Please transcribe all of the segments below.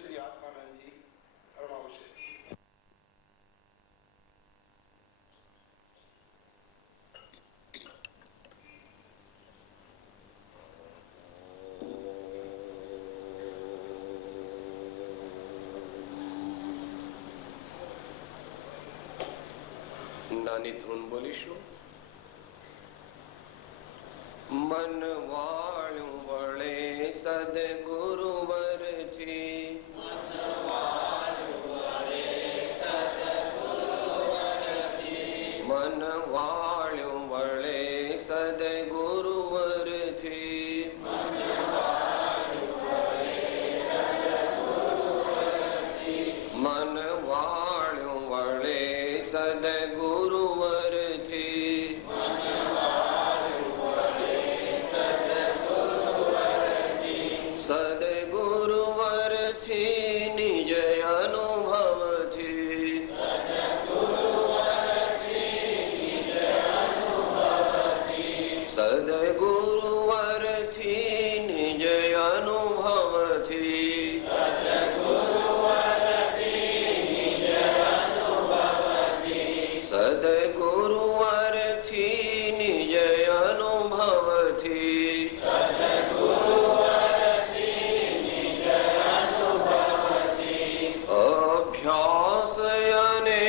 श्री आत्मानंद जी परमावश्य। નાની ધૂન બોલીશું. મન વાળું વળે સદગુરુવરથી, મન વાળું વળે સદગુરુવરથી, મન વાળું વળે સદગુરુવરથી, સદગુરુવરથી નિજ અનુભવથી, સદગુરુવરથી નિજ અનુભવથી, સદગુરુવરથી નિજ અનુભવથી, અભ્યાસ અને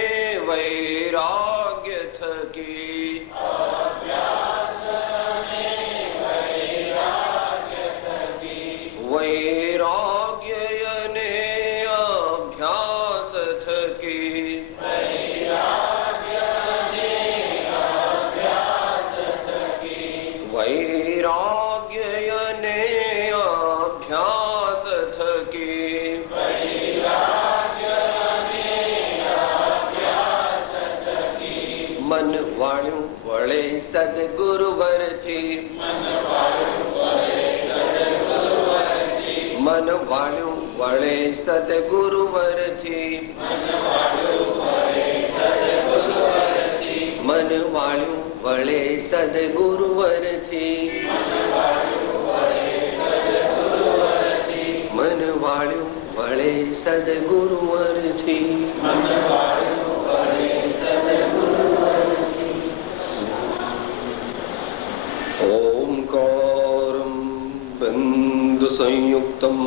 વૈરાગ્ય થકી, વૈરાગ્ય અને અભ્યાસ થકી, વૈરાગ્ય અને અભ્યાસ થકી, મન વાળ્યું વળે સદગુરુવરથી, મન વાળ્યું વળે સદગુરુવરથી, મન વાળ્યું વળે સદગુરુવરથી, મન વાળ્યું વળે સદગુરુવરથી. ઓમકારં બિંદુ સંયુક્તમ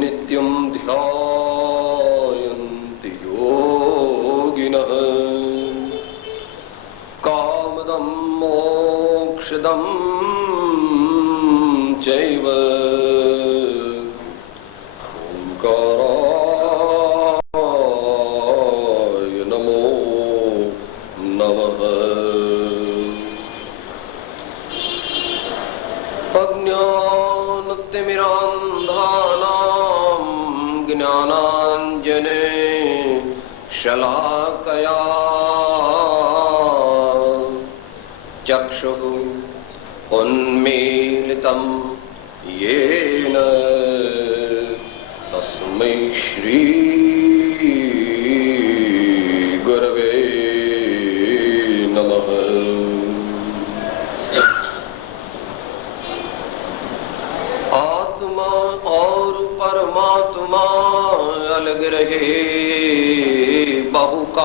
નિત્યમ ધ્યાયન્તિ યોગિનઃ કામદં મોક્ષદં ચૈવ ઓમકારાય નમો નમઃ. અજ્ઞાનતિમિરાંધાનાં જ્ઞાનાંજને શલાકયા ચક્ષુઃ ઉન્મીલિतं येन તસ્મૈ શ્રી ગુરવે નમઃ. आत्मा और परमात्मा अलग रहे बहुकाल,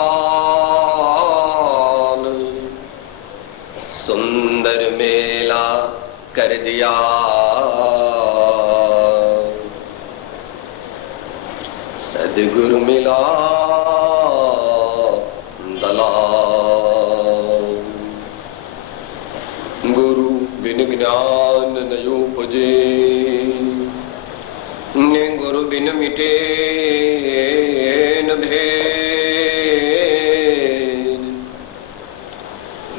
सुंदर मेला कर दिया सदगुरु मिला दलाल. गुरु बिन ज्ञान न उपजे, ने गुरु बिन मिटे न भेद,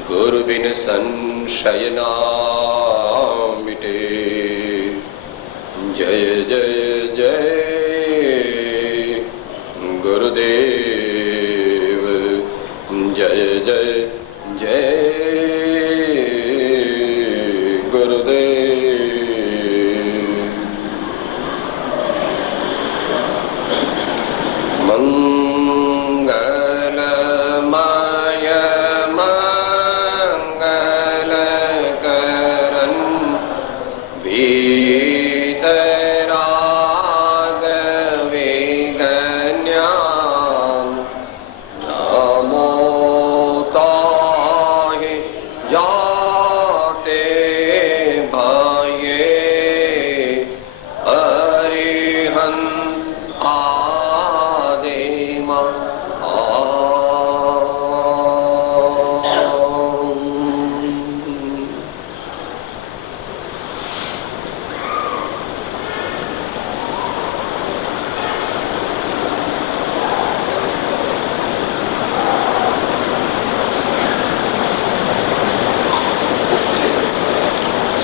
गुरु बिन संशय ना मिटे. जय जय जय गुरुदेव, जय जय जय गुरुदेव. मंगलमय मंगल करन જાતે ભાઈએ હરિહન આદેમાં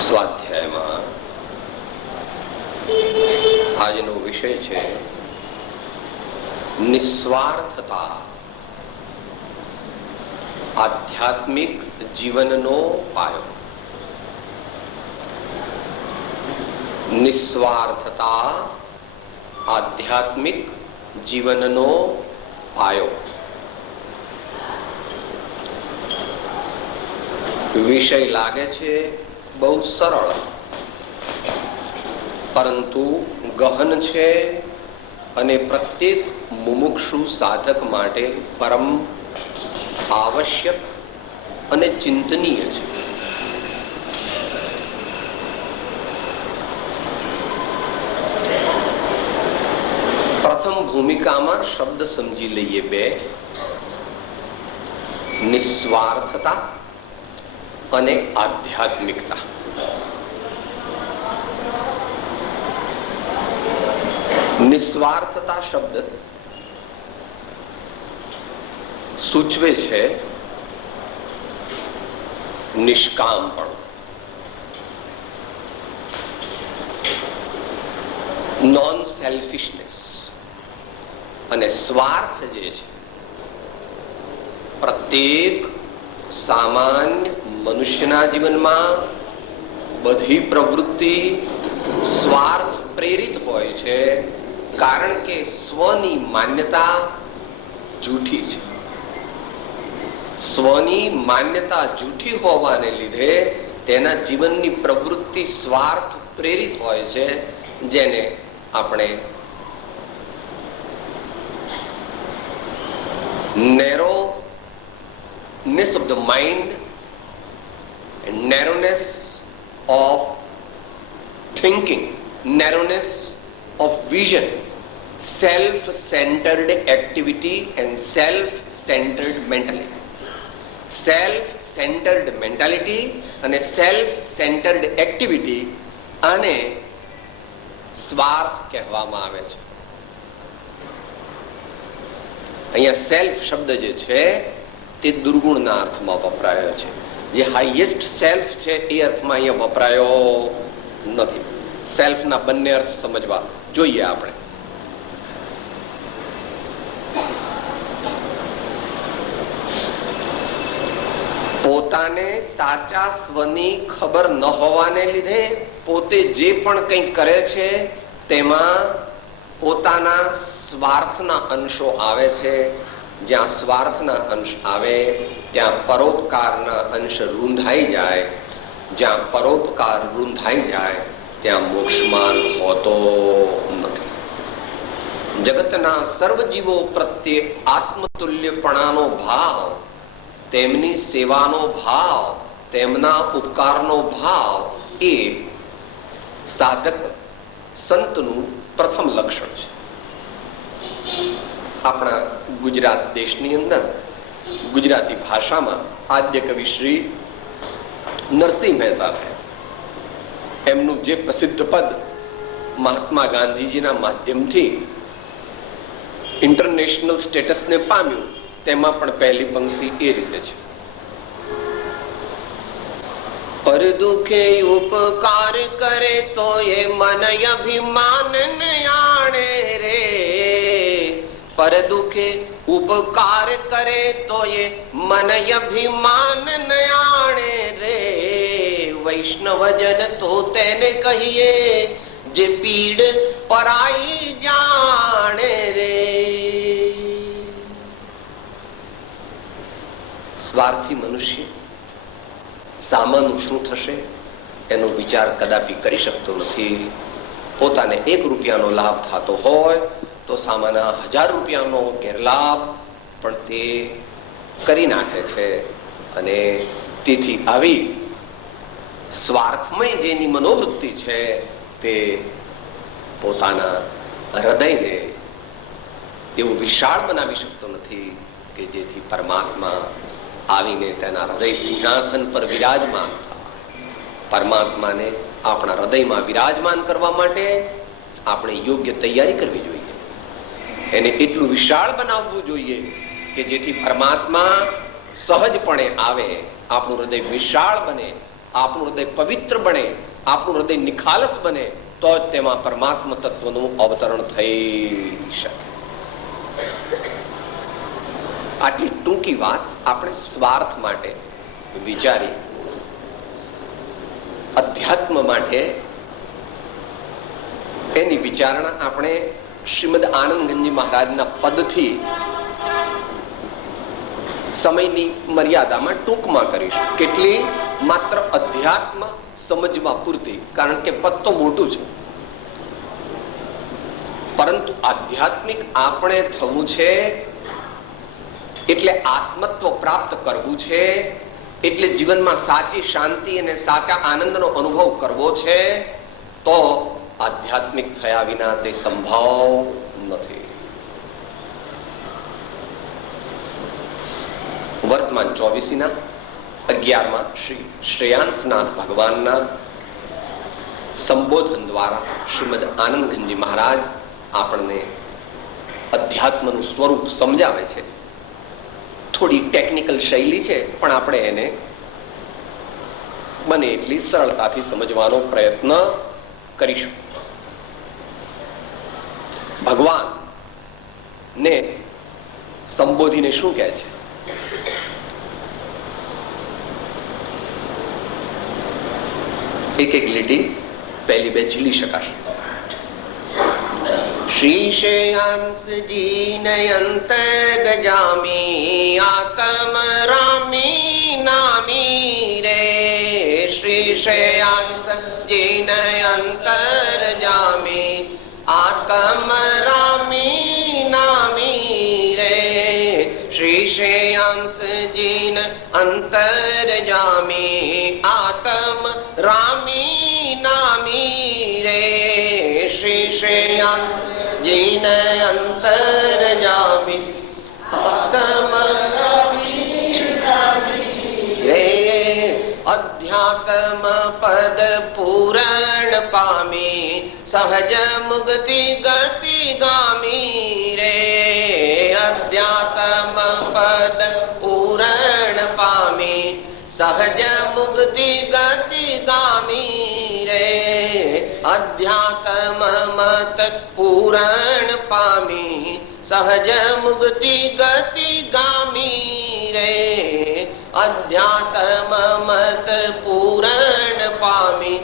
સ્વાધ્યાયમાં આજનો વિષય છે નિસ્વાર્થતા, આધ્યાત્મિક જીવનનો પાયો. નિસ્વાર્થતા, આધ્યાત્મિક જીવનનો પાયો. વિષય લાગે છે બહુ સરળ, પરંતુ ગહન છે અને પ્રત્યેક મુમુક્ષુ સાધક માટે પરમ આવશ્યક અને ચિંતનીય છે. પ્રથમ ભૂમિકામાં શબ્દ સમજી લઈએ બે: નિસ્વાર્થતા અને આધ્યાત્મિકતા. નિસ્વાર્થતા શબ્દ સૂચવે છે નિષ્કામપણું, નોન સેલ્ફિશનેસ. અને સ્વાર્થ જે છે, પ્રત્યેક સામાન્ય મનુષ્યના જીવનમાં બધી પ્રવૃત્તિ સ્વાર્થ પ્રેરિત હોય છે, કારણ કે સ્વની માન્યતા જૂઠી છે. સ્વની માન્યતા જૂઠી હોવાને લીધે તેના જીવનની પ્રવૃત્તિ સ્વાર્થ પ્રેરિત હોય છે, જેને આપણે narrowness of the mind and narrowness of thinking, narrowness of vision, self-centered activity and self-centered mentality. Self-centered mentality અને self-centered activity આને સ્વાર્થ કહેવામાં આવે છે. અહીંયા સેલ્ફ શબ્દ જે છે તે દુર્ગુણના અર્થમાં વપરાયો છે. જે હાઈએસ્ટ સેલ્ફ છે એ અર્થમાં અહીંયા વપરાયો નથી. સેલ્ફના બંને અર્થ સમજવા જોઈએ આપણે. પોતાને સાચા સ્વની ખબર ન હોવાને લીધે પોતે જે પણ કંઈ કરે છે તેમાં પોતાના સ્વાર્થના અંશો આવે છે. જ્યાં સ્વાર્થના અંશ આવે ત્યાં પરોપકારના અંશ રૂંધાઈ જાય. જ્યાં પરોપકાર રૂંધાઈ જાય ત્યાં મોક્ષમાર્ગ હોતો નથી. જગતના સર્વ જીવો પ્રત્યે આત્મતુલ્યપણાનો ભાવ, તેમની સેવાનો ભાવ, તેમના ઉપકારનો ભાવ એ સાધક સંતનું પ્રથમ લક્ષણ છે. આપણા ગુજરાત દેશની અંદર ગુજરાતી ભાષામાં આદ્ય કવિ શ્રી નરસિંહ મહેતા, એમનું જે પ્રસિદ્ધ પદ મહાત્મા ગાંધીજીના માધ્યમથી ઇન્ટરનેશનલ સ્ટેટસને પામ્યું, તેમાં પણ પહેલી પંક્તિ એ રીતે છે: પર દુખે ઉપકાર કરે તો એ મન અભિમાન ન આણે રે. પર દુખે ઉપકાર કરે તો એ મન અભિમાન ન આણે રે. વૈષ્ણવજન તો તેને કહીએ જે પીડ પરાઈ જાણે રે. સ્વાર્થી મનુષ્ય સામાનું શું થશે એનો વિચાર કદાપી કરી શકતો નથી. પોતાને 1 રૂપિયાનો લાભ થતો હોય તો સામાના 1000 રૂપિયાનો ગેરલાભ પણ તે કરી નાખે છે અને તેથી આવી સ્વાર્થમય જેની મનોવૃત્તિ છે તે પોતાના હૃદયને એવું વિશાળ બનાવી શકતો નથી કે જેથી પરમાત્મા આવીને તેના હૃદય સિંહાસન પર વિરાજમાન થાય. પરમાત્માને આપણા હૃદયમાં વિરાજમાન કરવા માટે આપણે યોગ્ય તૈયારી કરવી જોઈએ. એને એટલું વિશાળ બનાવવું જોઈએ કે જેથી પરમાત્મા સહજપણે આવે, આપણું હૃદય વિશાળ બને, આપણું હૃદય પવિત્ર બને, આપણું હૃદય નિખાલસ બને, તો જ તેમાં પરમાત્મા તત્વનું અવતરણ થઈ શકે. આટલી ટૂંકી વાત આપણે સ્વાર્થ માટે વિચારી. અધ્યાત્મ માટે એની વિચારણા આપણે શ્રીમદ આનંદગંજી મહારાજના પદથી સમયની મર્યાદામાં ટૂંકમાં કરીશું. કેટલી? માત્ર અધ્યાત્મ સમજવા પૂરતી, કારણ કે પદ તો મોટું છે. પરંતુ આધ્યાત્મિક આપણે થવું છે એટલે આત્મત્વ પ્રાપ્ત કરવું છે, એટલે જીવનમાં સાચી શાંતિ અને સાચા આનંદનો અનુભવ કરવો છે, તો આધ્યાત્મિક થયા વિના તે સંભવ નથી. વર્તમાન 24ના 11માં શ્રી શ્રેયાંસનાથ ભગવાનના સંબોધન દ્વારા શ્રીમદ આનંદગંજી મહારાજ આપણને અધ્યાત્મનું સ્વરૂપ સમજાવે છે. થોડી ટેકનિકલ શૈલી છે, પણ આપણે એને બને એટલી સરળતાથી સમજવાનો પ્રયત્ન કરીશું. ભગવાન ને સંબોધીને શું કહે છે? એક એક લીટી પહેલી બે ઝીલી શકાશે. શ્રી શ્રેયાંસજી નયંતર ગજામી આતમ રામી નામી રે. શ્રી શ્રેયાંસજી નયંતર જામી આતમ રામી નામી રે. શ્રી શ્રેયાંસજી અંતર જામી આતમ રામી નામી રે. શ્રી શ્રેયાંસ જીન અંતર જામી આત્મ રે. અધ્યાત્મ પદ પૂરણ પામી સહજ મુક્તિ ગતિ ગામી રે. અધ્યાત્મ પદ પૂરણ પામી સહજ મુક્તિ ગતિ ગામી રે. અધ્યાત્મ મત પૂરણ પામી સહજ મુક્તિ ગતિ ગામી રે. અધ્યાત્મ મત પૂરણ પામી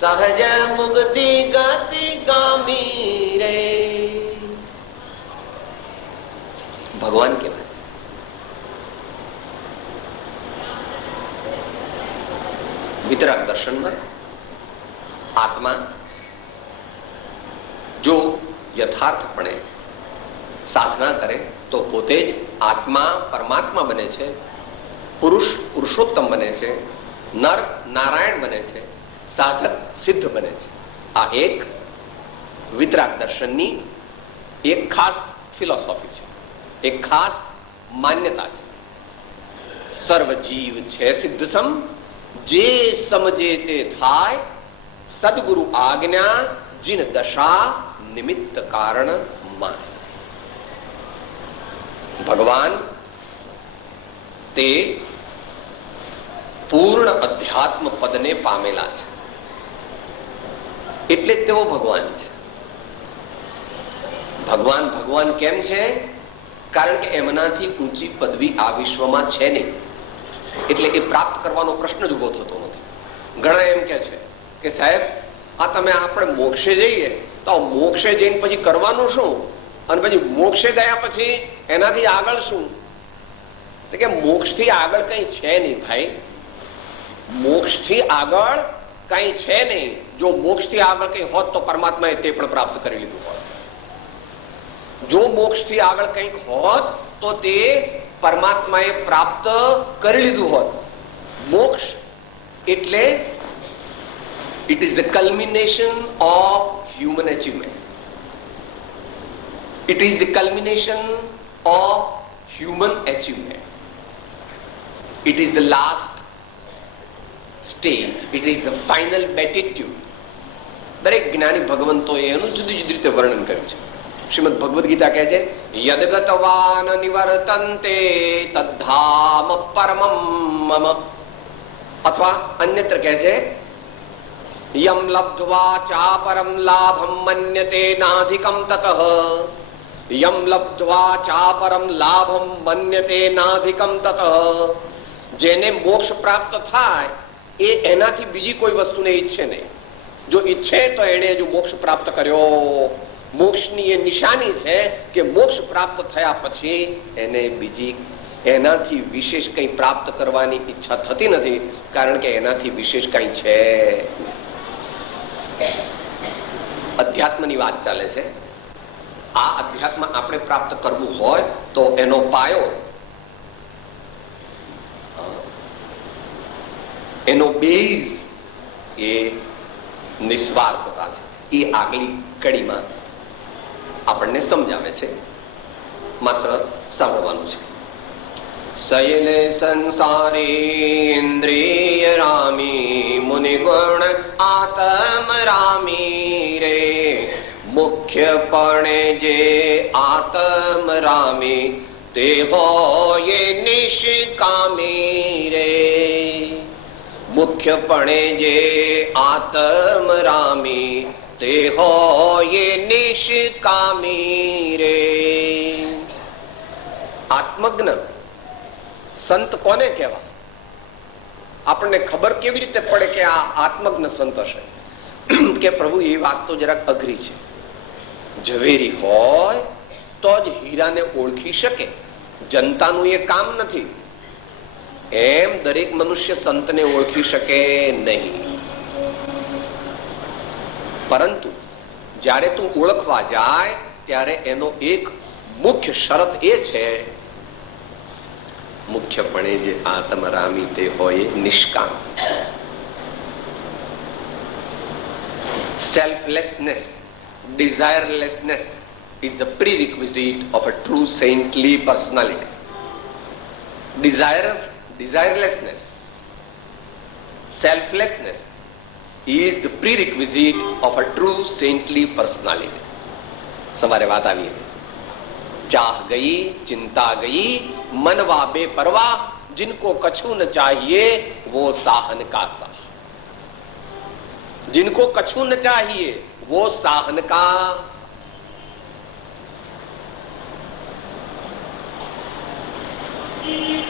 સહજ મુક્તિ ગતિ ગામી રે. ભગવાન કહેવાય છે. વિતરાગ દર્શનમાં આત્મા જો યથાર્થપણે સાધના કરે તો પોતે જ આત્મા પરમાત્મા બને છે, પુરુષ પુરુષોત્તમ બને છે, નર નારાયણ બને છે, સાધક સિદ્ધ બને છે. આ એક વિતરાગ દર્શનની એક ખાસ ફિલોસોફી છે, એક ખાસ માન્યતા છે. સર્વ જીવ છે સિદ્ધસમ, જે સમજે તે થાય, સદગુરુ આજ્ઞા જીન દશા નિમિત્ત કારણ માન. ભગવાન તે પૂર્ણ અધ્યાત્મ પદને પામેલા છે, એટલે જ તેઓ ભગવાન છે. ભગવાન ભગવાન કેમ છે? કારણ કે એમનાથી ઊંચી પદવી આ વિશ્વમાં છે નહીં, એટલે એ પ્રાપ્ત કરવાનો પ્રશ્ન જ ઉભો થતો નથી. ઘણા એમ કે છે કે સાહેબ આ તમે આપણે મોક્ષે જઈએ તો મોક્ષે જઈને પછી કરવાનું શું, અને પછી મોક્ષે ગયા પછી એનાથી આગળ શું? કે મોક્ષથી આગળ કઈ છે નહીં ભાઈ. મોક્ષથી આગળ કઈ છે નહીં. જો મોક્ષથી આગળ કઈ હોત તો પરમાત્માએ તે પણ પ્રાપ્ત કરી લીધું હોત. જો મોક્ષથી આગળ કંઈક હોત તો તે પરમાત્માએ પ્રાપ્ત કરી લીધું હોત. મોક્ષ એટલે it is the culmination of human achievement. It is the culmination of human achievement. It is the last stage. It is the final beatitude. દરેક જ્ઞાની ભગવંતોએ એનું જુદી જુદી રીતે વર્ણન કર્યું છે. શ્રીમદ ભગવદ ગીતા કહે છે યદગતવાન નિવર્તન્તે તદ્ધામ પરમમ મમ, અથવા અન્યત્ર કહે છે યમ લબ્ધ્વા ચાપરમ લાભમ મન્યતે નાધિકમ તતઃ, યમ લબ્ધ્વા ચાપરમ લાભમ મન્યતે નાધિકમ તતઃ. જેને મોક્ષ પ્રાપ્ત થાય એ એનાથી બીજી કોઈ વસ્તુને ઈચ્છે નહીં. જો ઈચ્છે તો એને જો મોક્ષ પ્રાપ્ત કર્યો. મોક્ષની એ નિશાની છે કે મોક્ષ પ્રાપ્ત થયા પછી એને બીજી એનાથી વિશેષ કંઈ પ્રાપ્ત કરવાની ઈચ્છા થતી નથી, કારણ કે એનાથી વિશેષ કંઈ છે. અધ્યાત્મની વાત ચાલે છે. આ અધ્યાત્મ આપણે પ્રાપ્ત કરવું હોય તો એનો પાયો, એનો બેઝ એ નિસ્વાર્થતા છે. એ આગલી કડીમાં આપણને સમજાવે છે, માત્ર સાંભળવાનું છે. શયને સંસારે ઇન્દ્રિય રામી મુનિગુણ આત્મ રામી રે, મુખ્યપણે જે આત્મ રામી તે હોય નિષ્કામી રે. મુખ્યપણે જે આત્મ રામી તે હોય નિષ્કામી રે. આત્મજ્ઞ સંત કોને કહેવા? આપણને ખબર કેવી રીતે પડે કે આ આત્મજ્ઞ સંત હશે? કે પ્રભુ એ વાત તો જરાક અઘરી છે. ઝવેરી હોય તો જ હીરાને ઓળખી શકે. જનતાનું એ કામ નથી. એમ દરેક મનુષ્ય સંતને ઓળખી શકે નહીં. પરંતુ જ્યારે તું ઓળખવા જાય ત્યારે એનો એક મુખ્ય શરત એ છે, મુખ્યપણે જે આત્મરામી તે હોય નિષ્કામ. Selflessness, desirelessness is the prerequisite of a true saintly personality. Desirelessness, selflessness is the prerequisite of a true saintly personality. સવારે વાત આવી, ચાહ ગઈ ચિંતા ગઈ मनवा बेपरवाह, जिनको कछु न चाहिए वो साहन का साह. जिनको कछु न चाहिए वो साहन का.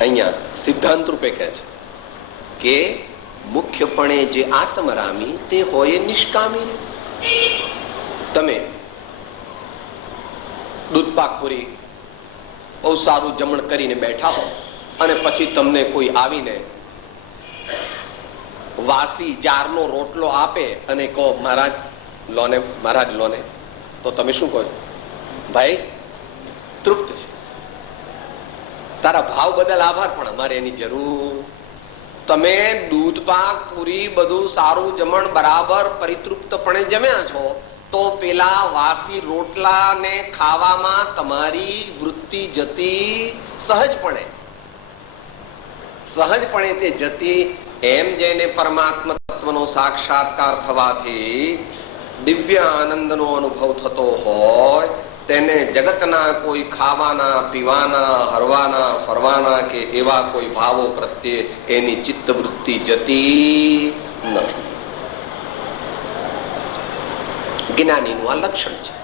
અહીંયા સિદ્ધાંત રૂપે કહે છે કે મુખ્યપણે જે આત્મરામી તે હોય નિષ્કામી. તમે દૂધપાક પૂરી બહુ સારું જમણ કરીને બેઠા હો અને પછી તમને કોઈ આવીને વાસી જારનો રોટલો આપે અને કહો મહારાજ લોને, મહારાજ લોને, તો તમે શું કહો? ભાઈ તૃપ્ત છે, તારા ભાવ બદલ આભાર, પણ અમારે એની જરૂર. તમે દૂધ પાક પૂરી બધું સારું જમણ બરાબર પરિતૃપ્તપણે જમ્યા છો, તો પેલા વાસી રોટલાને ખાવામાં તમારી વૃત્તિ જતી સહજપણે તે જતી. એમ જેને પરમાત્મા તત્વનો સાક્ષાત્કાર થવાથી દિવ્ય આનંદનો અનુભવ થતો હોય તેને જગતના કોઈ ખાવાના પીવાના હરવાના ફરવાના કે એવા કોઈ ભાવો પ્રત્યે એની ચિત્તવૃત્તિ જતી નથી. જ્ઞાનીનું આ લક્ષણ છે,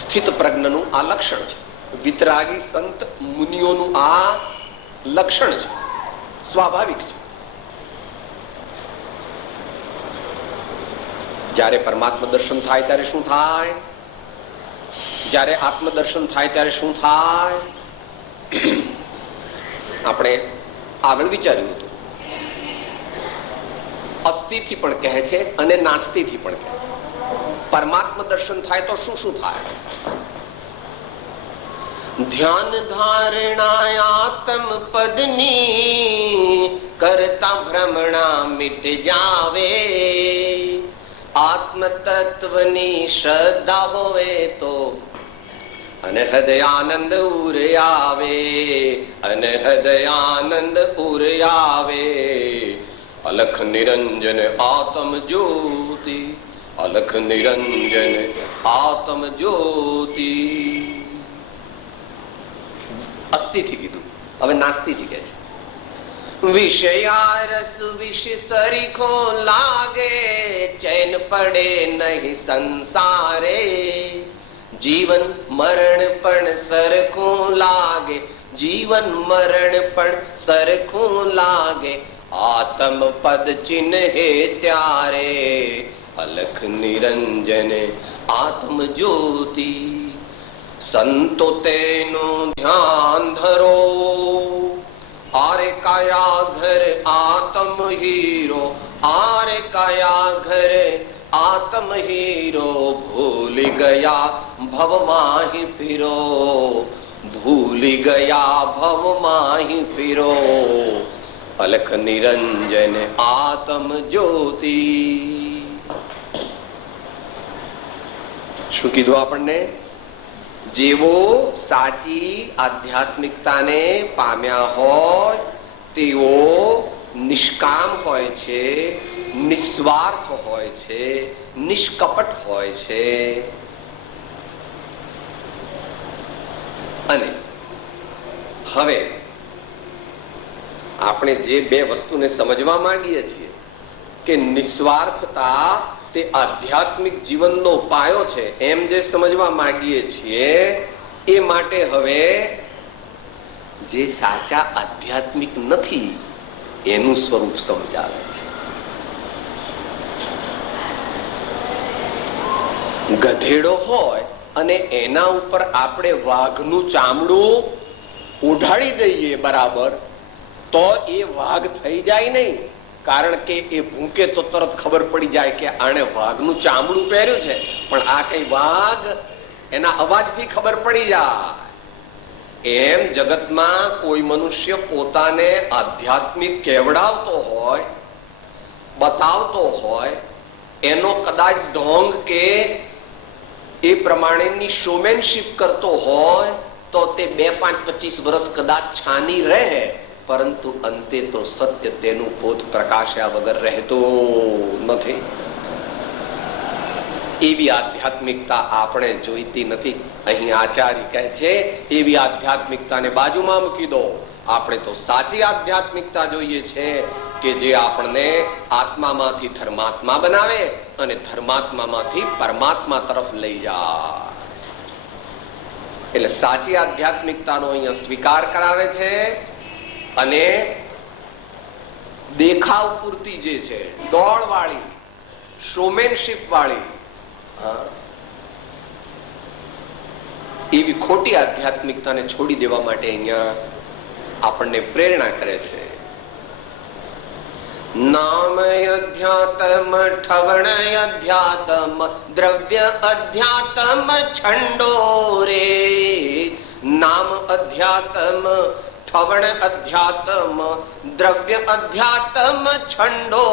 સ્થિત પ્રજ્ઞનું આ લક્ષણ છે, વિતરાગી સંત મુનિઓનું આ લક્ષણ છે, સ્વાભાવિક છે. જ્યારે પરમાત્મા દર્શન થાય ત્યારે શું થાય? જ્યારે આત્મદર્શન થાય ત્યારે શું થાય? આપણે આગળ વિચાર્યું હતું. અસ્થિથી પણ કહે છે અને નાસ્તિથી પણ કહે છે. પરમાત્મા દર્શન થાય તો શું શું થાય? ધ્યાન ધારણા આત્મ પદની કરતા ભ્રમણા મિટ જાવે. આત્મ તત્વની શ્રદ્ધા હોવે તો અને હૃદયાનંદ ઉર આવે, અને હૃદયાનંદ ઉર આવે. અલખ નિરંજન આત્મ જ્યોતિ, અલખ નિરંજન આત્મ જ્યોતિ. અસ્થિથી કીધું, હવે નાસ્તિથી કે છે. વિષયારસ વિષ સરીખો લાગે, ચૈન પડે નહીં સંસારે. જીવન મરણ પણ સરખું લાગે, જીવન મરણ પણ સરખું લાગે. આત્મ પદ ચિહ્ન હે ત્યારે, અલખ નિરંજન આત્મ જ્યોતિ. સંતો તેનું ધ્યાન ધરો, આરે કયા ઘર આત્મ હીરો, આરે કયા ઘર આત્મ હીરો. ભૂલી ગયા ભવમાં ફિરો, ભૂલી ગયા ભવમાં ફિરો. અલખ નિરંજન આત્મ જ્યોતિ. શું કીધું આપણને? જેવો સાચી આધ્યાત્મિકતાને પામ્યા હોય તેઓ નિષ્કામ હોય છે, નિસ્વાર્થ હોય છે, નિષ્કપટ હોય છે. અને હવે આપણે જે બે વસ્તુને સમજવા માંગીએ છીએ કે નિસ્વાર્થતા તે આધ્યાત્મિક જીવનનો પાયો છે, એમ જે સમજવા માંગીએ છીએ, એ માટે હવે જે સાચા આધ્યાત્મિક નથી એનું સ્વરૂપ સમજાવે છે. ગધેડો હોય અને એના ઉપર આપણે વાઘનું ચામડું ઉઢાડી દઈએ બરાબર, તો એ વાઘ થઈ જાય નહીં. કારણ કે એ ભૂકે તો તરત ખબર પડી જાય કે આણે વાઘનું ચામડું પહેર્યું છે, પણ આ કઈ વાઘ, એના અવાજથી ખબર પડી જાય. એમ જગતમાં કોઈ મનુષ્ય પોતાને આધ્યાત્મિક કેવડાવતો હોય, બતાવતો હોય, એનો કદાચ ઢોંગ કે એ પ્રમાણેની શોમેનશીપ કરતો હોય તો તે 2-5-25 વર્ષ કદાચ છાની રહે, પરંતુ અંતે તો સત્ય તેનું પોત પ્રકાશ્યા વગર રહેતું નથી. એવી આધ્યાત્મિકતા આપણે જોઈતી નથી. અહીં આચાર્ય કહે છે એવી આધ્યાત્મિકતાને બાજુમાં મૂકી દો. આપણે તો સાચી આધ્યાત્મિકતા જોઈએ છે કે જે આપણને આત્મામાંથી ધર્માત્મા બનાવે અને ધર્માત્મામાંથી પરમાત્મા તરફ લઈ જાય. એટલે સાચી આધ્યાત્મિકતાનો અહીંયા સ્વીકાર કરાવે છે. અને દેખાવ પૂરતી જે છે, દોડ વાળી, શોમેનશીપ વાળી, એવી ખોટી આધ્યાત્મિકતાને છોડી દેવા માટે અહીંયા આપણને પ્રેરણા કરે છે. નામ અધ્યાત્મ, ઠવણ અધ્યાત્મ, દ્રવ્ય અધ્યાત્મ છંડો રે. નામ અધ્યાત્મ, ઠવણ અધ્યાત્મ, દ્રવ્ય અધ્યાત્મ છંડો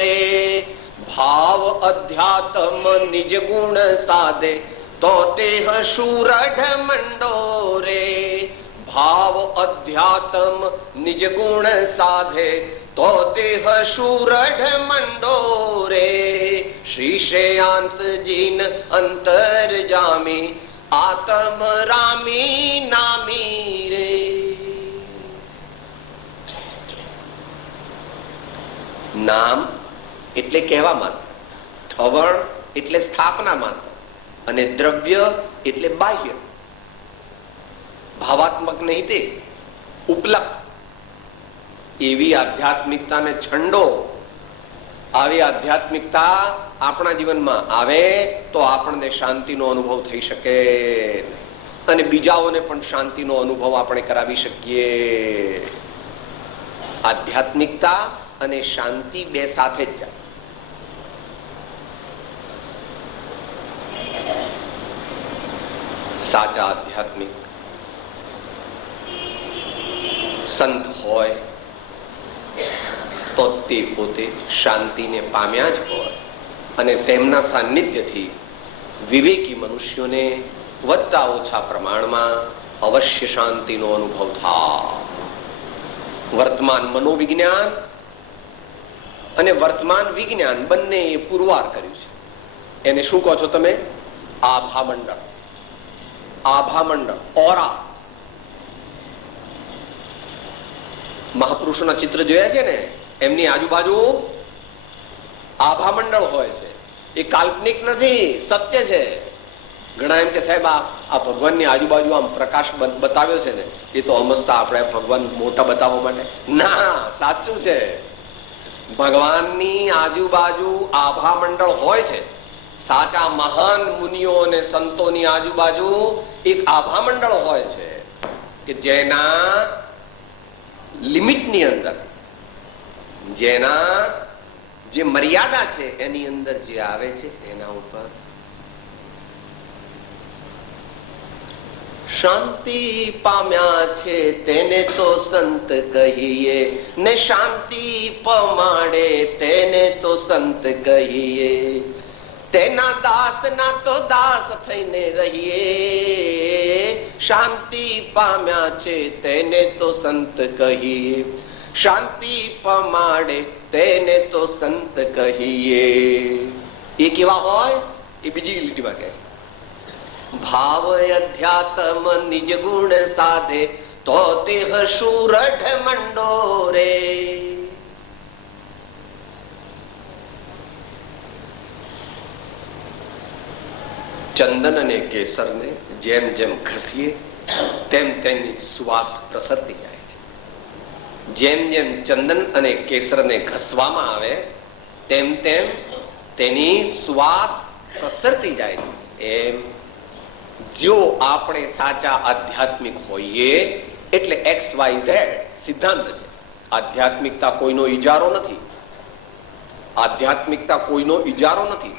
રે. ભાવ અધ્યાત્મ નિજ ગુણ સાધે તો તેહ શૂરઢ મંડો રે. ભાવ અધ્યાત્મ નિજ ગુણ સાધે તો તેહ શૂરઢ મંડો રે. શ્રી શ્રેયાંસ જીન અંતર જામી, આત્મ રામી નામી રે. નામ એટલે કહેવા માત્ર, ઠવણ એટલે સ્થાપના માત્ર, અને દ્રવ્ય એટલે બાહ્ય, ભાવાત્મક નહીં તે ઉપલક. એવી આધ્યાત્મિકતાને છંડો. આવી આધ્યાત્મિકતા આપણા જીવનમાં આવે તો આપણને શાંતિનો અનુભવ થઈ શકે અને બીજાઓને પણ શાંતિનો અનુભવ આપણે કરાવી શકીએ. આધ્યાત્મિકતા અને શાંતિ બે સાથે જ જાય. સાચા આધ્યાત્મિક સંત હોય તો તે પોતે શાંતિને પામ્યા જ હોય. અને તેમના સાનિધ્યથી વિવેકી મનુષ્યોને વધતા ઓછા પ્રમાણમાં અવશ્ય શાંતિનો અનુભવ થાય. વર્તમાન મનોવિજ્ઞાન અને વર્તમાન વિજ્ઞાન બંને એ પુરવાર કર્યું છે. એને શું કહો છો તમે? આભામંડળ. આભામંડળ, ઓરા. મહાપુરુષોના ચિત્ર જોયા છે ને, એમની આજુબાજુ આભામંડળ હોય છે. એ કાલ્પનિક નથી, સત્ય છે. ઘણા એમ કે સાહેબ આ ભગવાનની આજુબાજુ આમ પ્રકાશ બતાવ્યો છે ને, એ તો સમજતા આપણે ભગવાન મોટા બતાવવા માટે. ના, સાચું છે. ભગવાનની આજુબાજુ આભામંડળ હોય છે. સાચા મહાન મુનિઓ અને સંતોની આજુબાજુ એક આભામંડળ હોય છે કે જેના લિમિટની અંદર, જેના જે મર્યાદા છે એની અંદર જે આવે છે એના ઉપર શાંતિ પામ્યા છે તેને તો સંત કહીએ, ને શાંતિ પમાડે તેને તો સંત કહીએ. તેના દાસ ના તો દાસ થઈને રહીએ, શાંતિ પામ્યા છે તેને તો સંત કહીએ. શાંતિ પમાડે તેને તો સંત કહીએ. એ કેવા હોય એ બીજી લીટીમાં કહે છે. ભાવ અધ્યાત્મ નિજ ગુણ સાધે તો તે સુરઠ મંડો રે. ચંદન અને કેસરને જેમ જેમ ઘસીએ તેમ તેની સુવાસ પ્રસરતી જાય છે. જેમ જેમ ચંદન અને કેસરને ઘસવામાં આવે તેમ તેમ તેની સુવાસ પ્રસરતી જાય છે. એમ જો આપણે સાચા આધ્યાત્મિક હોઈએ એટલે XYZ સિદ્ધાંત છે. આધ્યાત્મિકતા કોઈનો ઈજારો નથી. આધ્યાત્મિકતા કોઈનો ઈજારો નથી.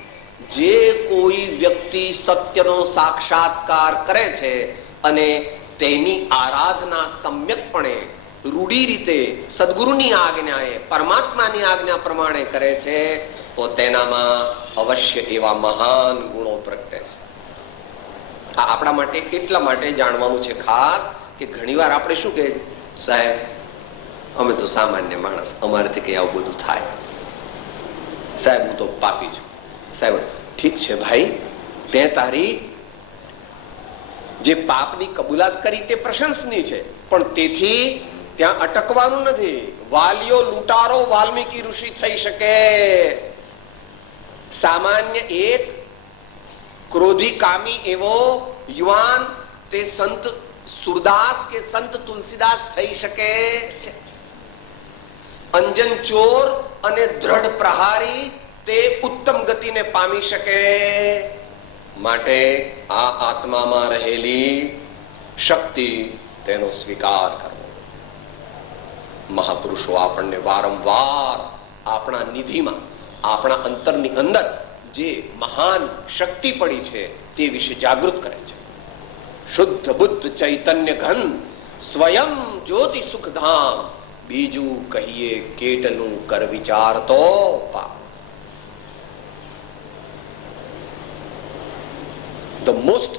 જે કોઈ વ્યક્તિ સત્યનો સાક્ષાત્કાર કરે છે અને તેની આરાધના સમ્યકપણે રૂઢી રીતે સદગુરુની આજ્ઞાએ, પરમાત્માની આજ્ઞા પ્રમાણે કરે છે તો તેનામાં અવશ્ય એવા મહાન ગુણો પ્રગટે છે. આ આપણા માટે એટલા માટે જાણવાનું છે ખાસ કે ઘણીવાર આપણે શું કહે છે, સાહેબ અમે તો સામાન્ય માણસ, અમારાથી કઈ આવું બધું થાય. સાહેબ હું તો પાપી છું. સાહેબ ઠીક છે ભાઈ, તે તારી જે પાપની કબૂલાત કરી તે પ્રશંસનીય છે, પણ તેથી ત્યાં અટકવાનું નથી. વાલિયો લૂંટારો વાલ્મીકી ઋષિ થઈ શકે. સામાન્ય એક ક્રોધી કામી એવો યુવાન તે સંત સુરદાસ કે સંત તુલસીદાસ થઈ શકે છે. અંજન ચોર અને દ્રઢ પ્રહારી તે ઉત્તમ ગતિને પામી શકે. માટે આ આત્મામાં રહેલી શક્તિ તેનો સ્વીકાર કરવો. મહાપુરુષો આપણને વારંવાર આપણા નિધિમાં, આપણા અંતરની અંદર જે મહાન શક્તિ પડી છે તે વિશે જાગૃત કરે છે. શુદ્ધ બુદ્ધ ચૈતન્ય ઘન સ્વયં જ્યોતિ સુખધામ, બીજું કહીએ કેટલું કર વિચાર તો પાપ. The most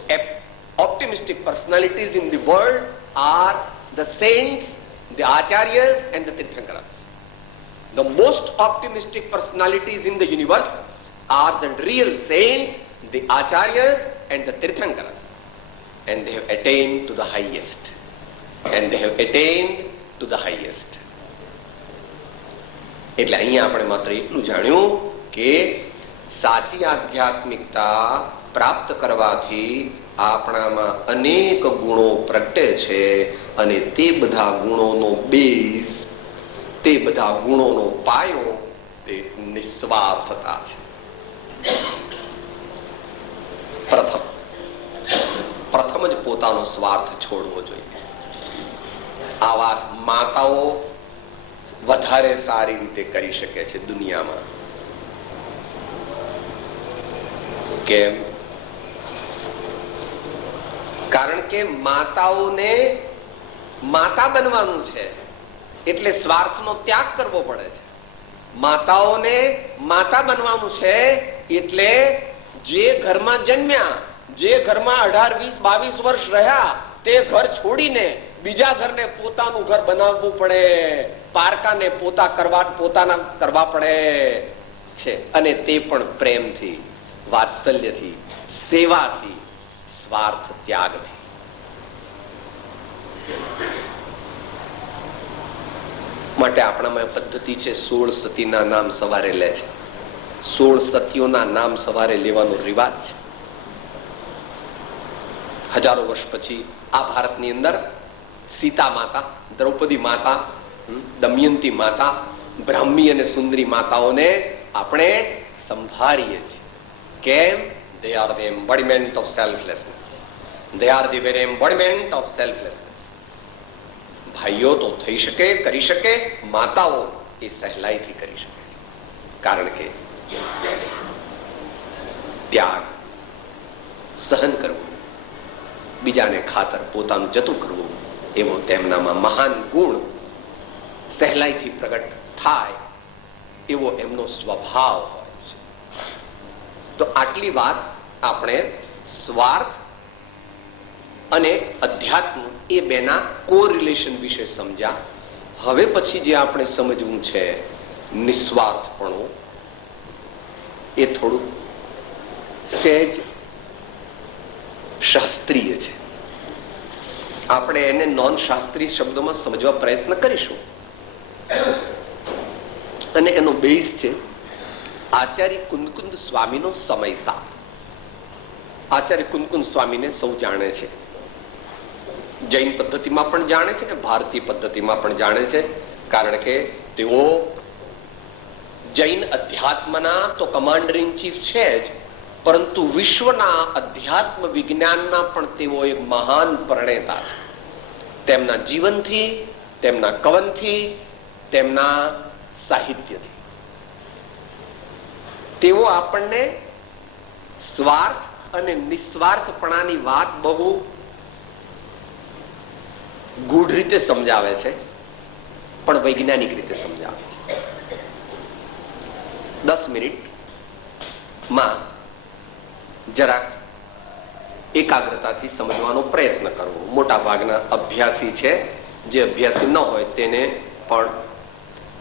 optimistic personalities in the world are the saints, the acharyas and the tirthankaras. The most optimistic personalities in the universe are the real saints, the acharyas and the tirthankaras. And they have attained to the highest. And they have attained to the highest. એટલે અહીંયા આપણે માત્ર એટલું જાણ્યું કે સાચી આધ્યાત્મિકતા પ્રાપ્ત કરવાથી આપણામાં અનેક ગુણો પ્રગટે છે અને તે બધા ગુણોનો બેઝ, તે બધા ગુણોનો પાયો તે નિસ્વાર્થતા છે. પ્રથમ જ પોતાનો સ્વાર્થ છોડવો જોઈએ. આ વાત માતાઓ વધારે સારી રીતે કરી શકે છે દુનિયામાં. કેમ? કારણ કે માતાઓને માતા બનવાનું છે એટલે સ્વાર્થનો ત્યાગ કરવો પડે છે. માતાઓને માતા બનવાનું છે. એટલે જે ઘરમાં જન્મ્યા, જે ઘરમાં 18, 20, 22 વર્ષ રહ્યા, તે ઘર છોડીને બીજા ઘરને પોતાનું ઘર બનાવવું પડે. પારકાને પોતાના કરવા પડે છે. અને તે પણ પ્રેમથી, વાત્સલ્યથી, સેવાથી, સ્વાર્થ ત્યાગથી. માટે આપણામાં પદ્ધતિ છે, 16 સતીના નામ સવારે લે છે. 16 સતીઓના નામ સવારે લેવાનો રિવાજ છે. હજારો વર્ષ પછી આ ભારતની અંદર સીતા માતા, દ્રૌપદી માતા, દમયંતી માતા, બ્રાહ્મી અને સુંદરી માતાઓને આપણે સંભાળીએ છીએ. કેમ? They are the embodiment of selflessness. They are the very embodiment of selflessness. ભાઈઓ તો થઈ શકે, કરી શકે, માતાઓ એ સહેલાઈથી કરી શકે છે. કારણ કે ત્યાગ, સહન કરવું, બીજાને ખાતર પોતાનું જતું કરવું, એવો તેમનામાં મહાન ગુણ સહેલાઈથી પ્રગટ થાય એવો એમનો સ્વભાવ હોય છે. તો આટલી વાત આપણે સ્વાર્થ અને અધ્યાત્મ એ બેના કોરિલેશન વિશે સમજ્યા. હવે પછી જે આપણે સમજવું છે નિસ્વાર્થપણું, એ થોડું સહેજ શાસ્ત્રીય છે. આપણે એને નોન શાસ્ત્રીય શબ્દોમાં સમજવા પ્રયત્ન કરીશું. અને એનો બેઝ છે આચાર્ય કુંદકુંદ સ્વામીનો સમય સાથ. આચાર્ય કુંદકુંદ સ્વામીને સૌ જાણે છે. જૈન પદ્ધતિમાં પણ જાણે છે ને ભારતીય પદ્ધતિમાં પણ જાણે છે. કારણ કે તેઓ જૈન અધ્યાત્મના તો કમાન્ડર ઇન ચીફ છે જ, પરંતુ વિશ્વના અધ્યાત્મ વિજ્ઞાનના પણ તેઓ એક મહાન પ્રણેતા છે. તેમના જીવનથી, તેમના કવનથી, તેમના સાહિત્યથી તેઓ આપણને સ્વાર્થ અને નિસ્વાર્થપણાની વાત બહુ ગૂઢ રીતે સમજાવે છે, પણ વૈજ્ઞાનિક રીતે સમજાવે છે. 10 મિનિટમાં જરાક એકાગ્રતાથી સમજવાનો પ્રયત્ન કરવો. મોટા ભાગના અભ્યાસી છે, જે અભ્યાસી ન હોય તેને પણ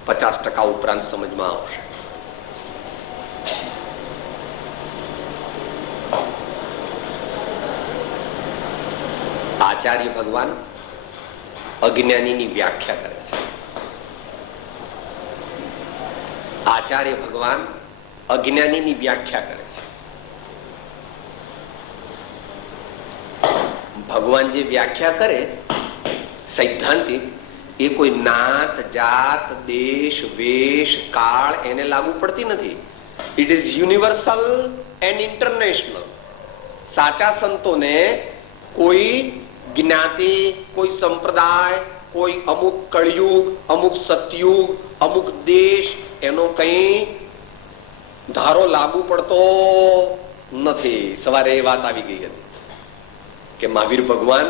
50% ઉપરાંત સમજમાં આવશે. આચાર્ય ભગવાન અજ્ઞાનીની વ્યાખ્યા કરે છે. આચાર્ય ભગવાન અજ્ઞાનીની વ્યાખ્યા કરે છે. ભગવાન જે વ્યાખ્યા કરે સૈદ્ધાંતિક, એ કોઈ નાત, જાત, દેશ, વેશ, કાળ એને લાગુ પડતી નથી. It is universal and international. સાચા સંતોને કોઈ જ્ઞાતિ, કોઈ સંપ્રદાય, કોઈ અમુક કળયુગ, અમુક સતયુગ, અમુક દેશ, એનો કઈ ધારો લાગુ પડતો નથી. સવારે એ વાત આવી ગઈ હતી કે મહાવીર ભગવાન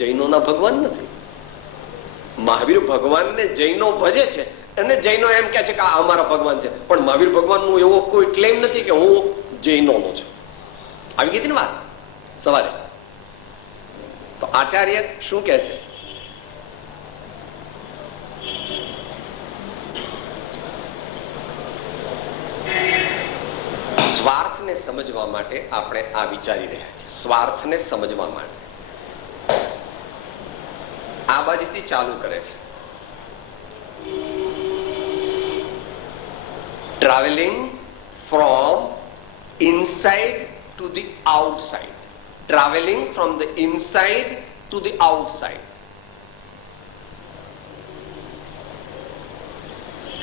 જૈનોના ભગવાન નથી. મહાવીર ભગવાનને જૈનો ભજે છે અને જૈનો એમ કે છે કે આ અમારા ભગવાન છે, પણ મહાવીર ભગવાનનું એવો કોઈ ક્લેમ નથી કે હું જૈનોનો છું. આવી ગઈ હતી ને વાત સવારે. તો આચાર્ય શું કહે છે? સ્વાર્થને સમજવા માટે આપણે આ વિચારી રહ્યા છીએ. સ્વાર્થને સમજવા માટે આ બાજુથી ચાલુ કરે છે. Travelling from inside to the outside. Traveling from the inside to the outside.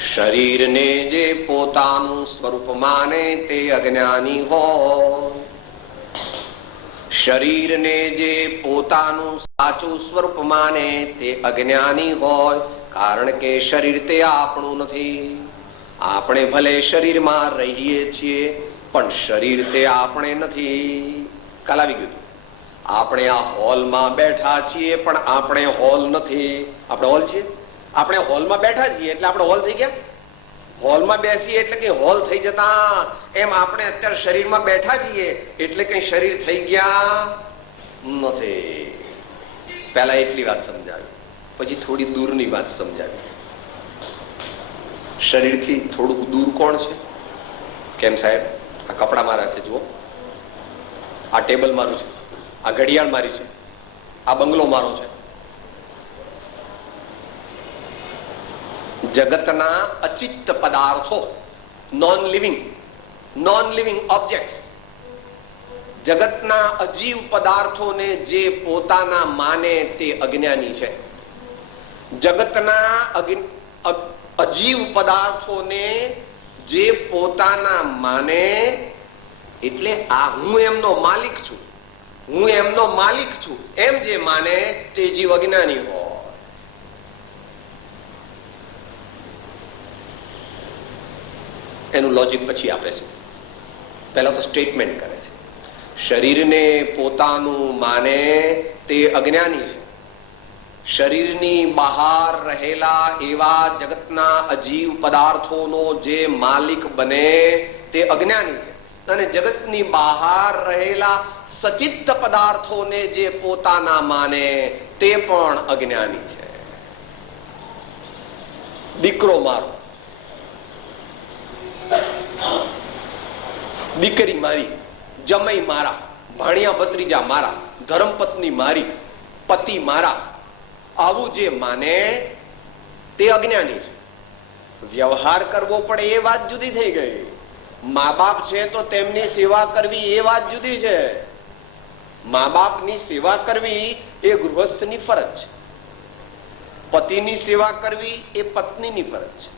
શરીરને જે પોતાનું સ્વરૂપ માને તે અજ્ઞાની હોય. શરીરને જે પોતાનું સાચું સ્વરૂપ માને તે અજ્ઞાની હોય. કારણ કે શરીર તે આપણું નથી. આપણે ભલે શરીરમાં રહીએ છીએ, પણ શરીર તે આપણે નથી. કાલ આવી ગયું. આપણે આ હોલમાં બેઠા છીએ, પણ આપણે હોલ નથી. આપણે હોલ છીએ. આપણે હોલમાં બેઠા છીએ એટલે આપણે હોલ થઈ ગયા. હોલમાં બેસીએ એટલે કે હોલ થઈ જતા, એમ આપણે અત્યારે શરીરમાં બેઠા છીએ એટલે કઈ શરીર થઈ ગયા નથી. પહેલા એટલી વાત સમજાવી, પછી થોડી દૂરની વાત સમજાવી. શરીરથી થોડુંક દૂર કોણ છે? કેમ સાહેબ? આ કપડા મારા છે, જુઓ, આ ટેબલ મારું છે, આ ઘડિયાળ મારી છે, આ બંગલો મારો છે. જગતના અચિત્ત પદાર્થો, નોન લિવિંગ ઓબ્જેક્ટ્સ, જગતના અજીવ પદાર્થોને જે પોતાના માને તે અજ્ઞાની છે. જગતના અજીવ પદાર્થોને જે પોતાના માને, એટલે આ હું એમનો માલિક છું, હું એમનો માલિક છું એમ જે માને તે જીવ અજ્ઞાની હોય. એનું લોજિક પછી આપે છે. પહેલા તો સ્ટેટમેન્ટ કરે છે, શરીરને પોતાનું માને તે અજ્ઞાની છે. શરીરની બહાર રહેલા એવા જગતના અજીવ પદાર્થોનો જે માલિક બને તે અજ્ઞાની છે. અને જગતની બહાર રહેલા સચિત્ત પદાર્થોને જે પોતાના માને તે પણ અજ્ઞાની છે. દીકરો મારો, દીકરી મારી, જમાઈ મારા, ભાણિયા ભત્રીજા મારા, ધર્મપત્ની મારી, પતિ મારા, આવું જે માને તે અજ્ઞાની છે. વ્યવહાર કરવો પડે એ વાત જુદી થઈ ગઈ. મા બાપ છે તો તેમની સેવા કરવી એ વાત જુદી છે. મા બાપની સેવા કરવી એ ગૃહસ્થની ફરજ છે. પતિની સેવા કરવી એ પત્નીની ફરજ છે.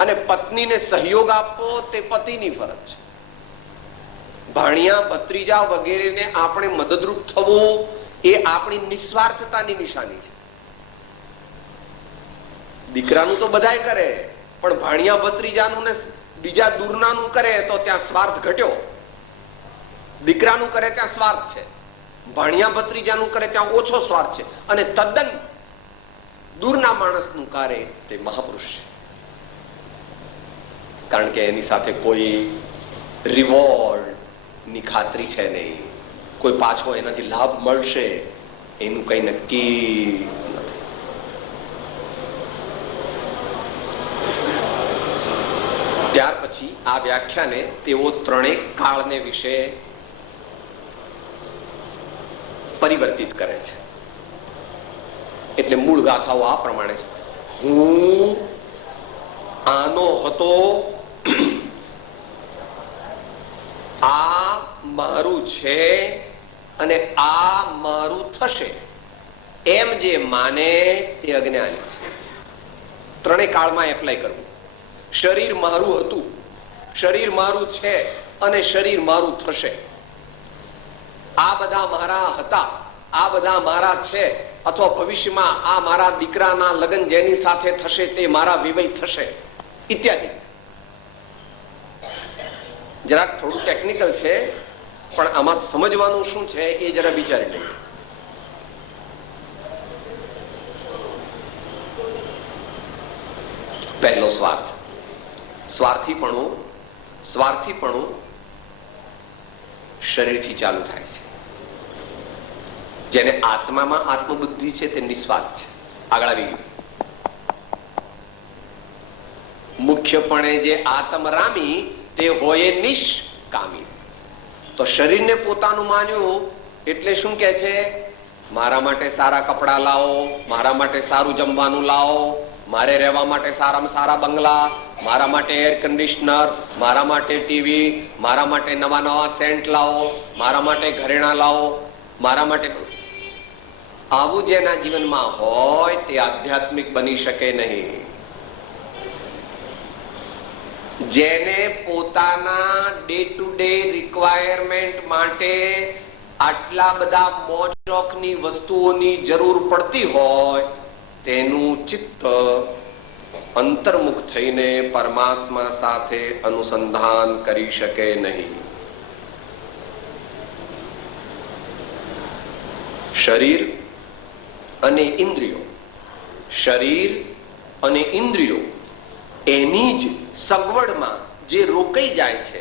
અને પત્નીને સહયોગ આપવો તે પતિની ફરજ છે. ભાણિયા ભત્રીજા વગેરેને આપણે મદદરૂપ થવું એ આપણી નિસ્વાર્થતાની નિશાની છે. દીકરાનું તો બધાય કરે, પણ ભાણિયા ભત્રીજાનું ને બીજા દૂરનાનું કરે તો ત્યાં સ્વાર્થ ઘટ્યો. દીકરાનું કરે ત્યાં સ્વાર્થ છે, ભાણિયા ભત્રીજાનું કરે ત્યાં ઓછો સ્વાર્થ છે. અને તદ્દન દૂરના માણસનું કાર્ય તે મહાપુરુષ છે. કારણ કે એની સાથે કોઈ રિવોર્ડ ની ખાતરી છે નહીં, કોઈ પાછો એનાથી લાભ મળશે એનું કઈ નક્કી નથી. ત્યાર પછી આ વ્યાખ્યાને તેઓ ત્રણેય કાળને વિશે પરિવર્તિત કરે છે. એટલે મૂળ ગાથાઓ આ પ્રમાણે છે: હું આનો હતો, આ મારું છે અને આ મારું થશે એમ જે માને તે અજ્ઞાની છે. ત્રણેય કાળમાં એપ્લાય કરવું. શરીર મારું હતું, શરીર મારું છે અને શરીર મારું થશે. આ બધા મારા હતા, આ બધા મારા છે, અથવા ભવિષ્યમાં આ મારા દીકરાના લગ્ન જેની સાથે થશે તે મારા વિવય થશે ઇત્યાદિ. જરાક થોડું ટેકનિકલ છે, પણ આમાં સમજવાનું શું છે એ જરા વિચારી લઈએ. પહેલો સ્વાર્થ. સ્વાર્થીપણું શરીરથી ચાલુ થાય છે. જેને આત્મામાં આત્મબુદ્ધિ છે તે નિસ્વાર્થ છે. આગળ આવી ગયું. મુખ્યપણે જે આત્મરામી તે હોય નિષ્કામી. તો શરીરને પોતાનું માન્યું એટલે શું કે છે? મારા માટે સારા કપડા લાવો, મારા માટે સારું જમવાનું લાવો, મારે રહેવા માટે સારામાં સારા બંગલા, મારા માટે એર કન્ડિશનર, મારા માટે ટીવી, મારા માટે નવા નવા સેન્ટ લાવો, મારા માટે ઘરેણા લાવો, મારા માટે. આવું જેના જીવનમાં હોય તે આધ્યાત્મિક બની શકે નહીં. જેને પોતાના ડે ટુ ડે રિક્વાયરમેન્ટ માટે આટલા બધા મોજશોખની વસ્તુઓની જરૂર પડતી હોય તેનું ચિત્ત અંતર્મુખ થઈને પરમાત્મા સાથે અનુસંધાન કરી શકે નહીં. શરીર અને ઇન્દ્રિયો એની જ સગવડમાં જે રોકાઈ જાય છે,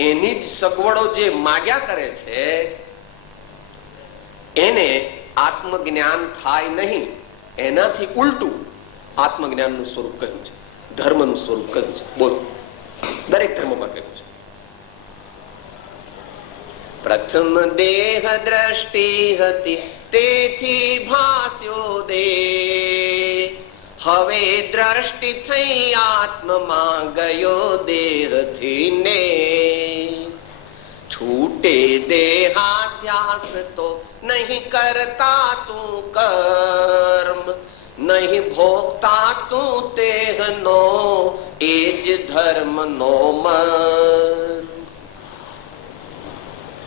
એની જ સગવડો જે માગ્યા કરે છે, એને આત્મજ્ઞાન થાય નહીં. એનાથી ઉલટું આત્મજ્ઞાનનું સ્વરૂપ કહ્યું છે, ધર્મનું સ્વરૂપ કહ્યું છે. બોલો, દરેક ધર્મમાં કહ્યું છે. પ્રથમ દેહ દ્રષ્ટિ હતી, તેથી ભાસ્યો દેહ. હવે દ્રષ્ટિ થઈ આત્મમાં ગયો દેહથી ને. છૂટે દેહાધ્યાસ તો નહીં કરતા તું કર્મ, નહીં ભોગતા તું દેહનો, એ જ ધર્મનો મર્મ.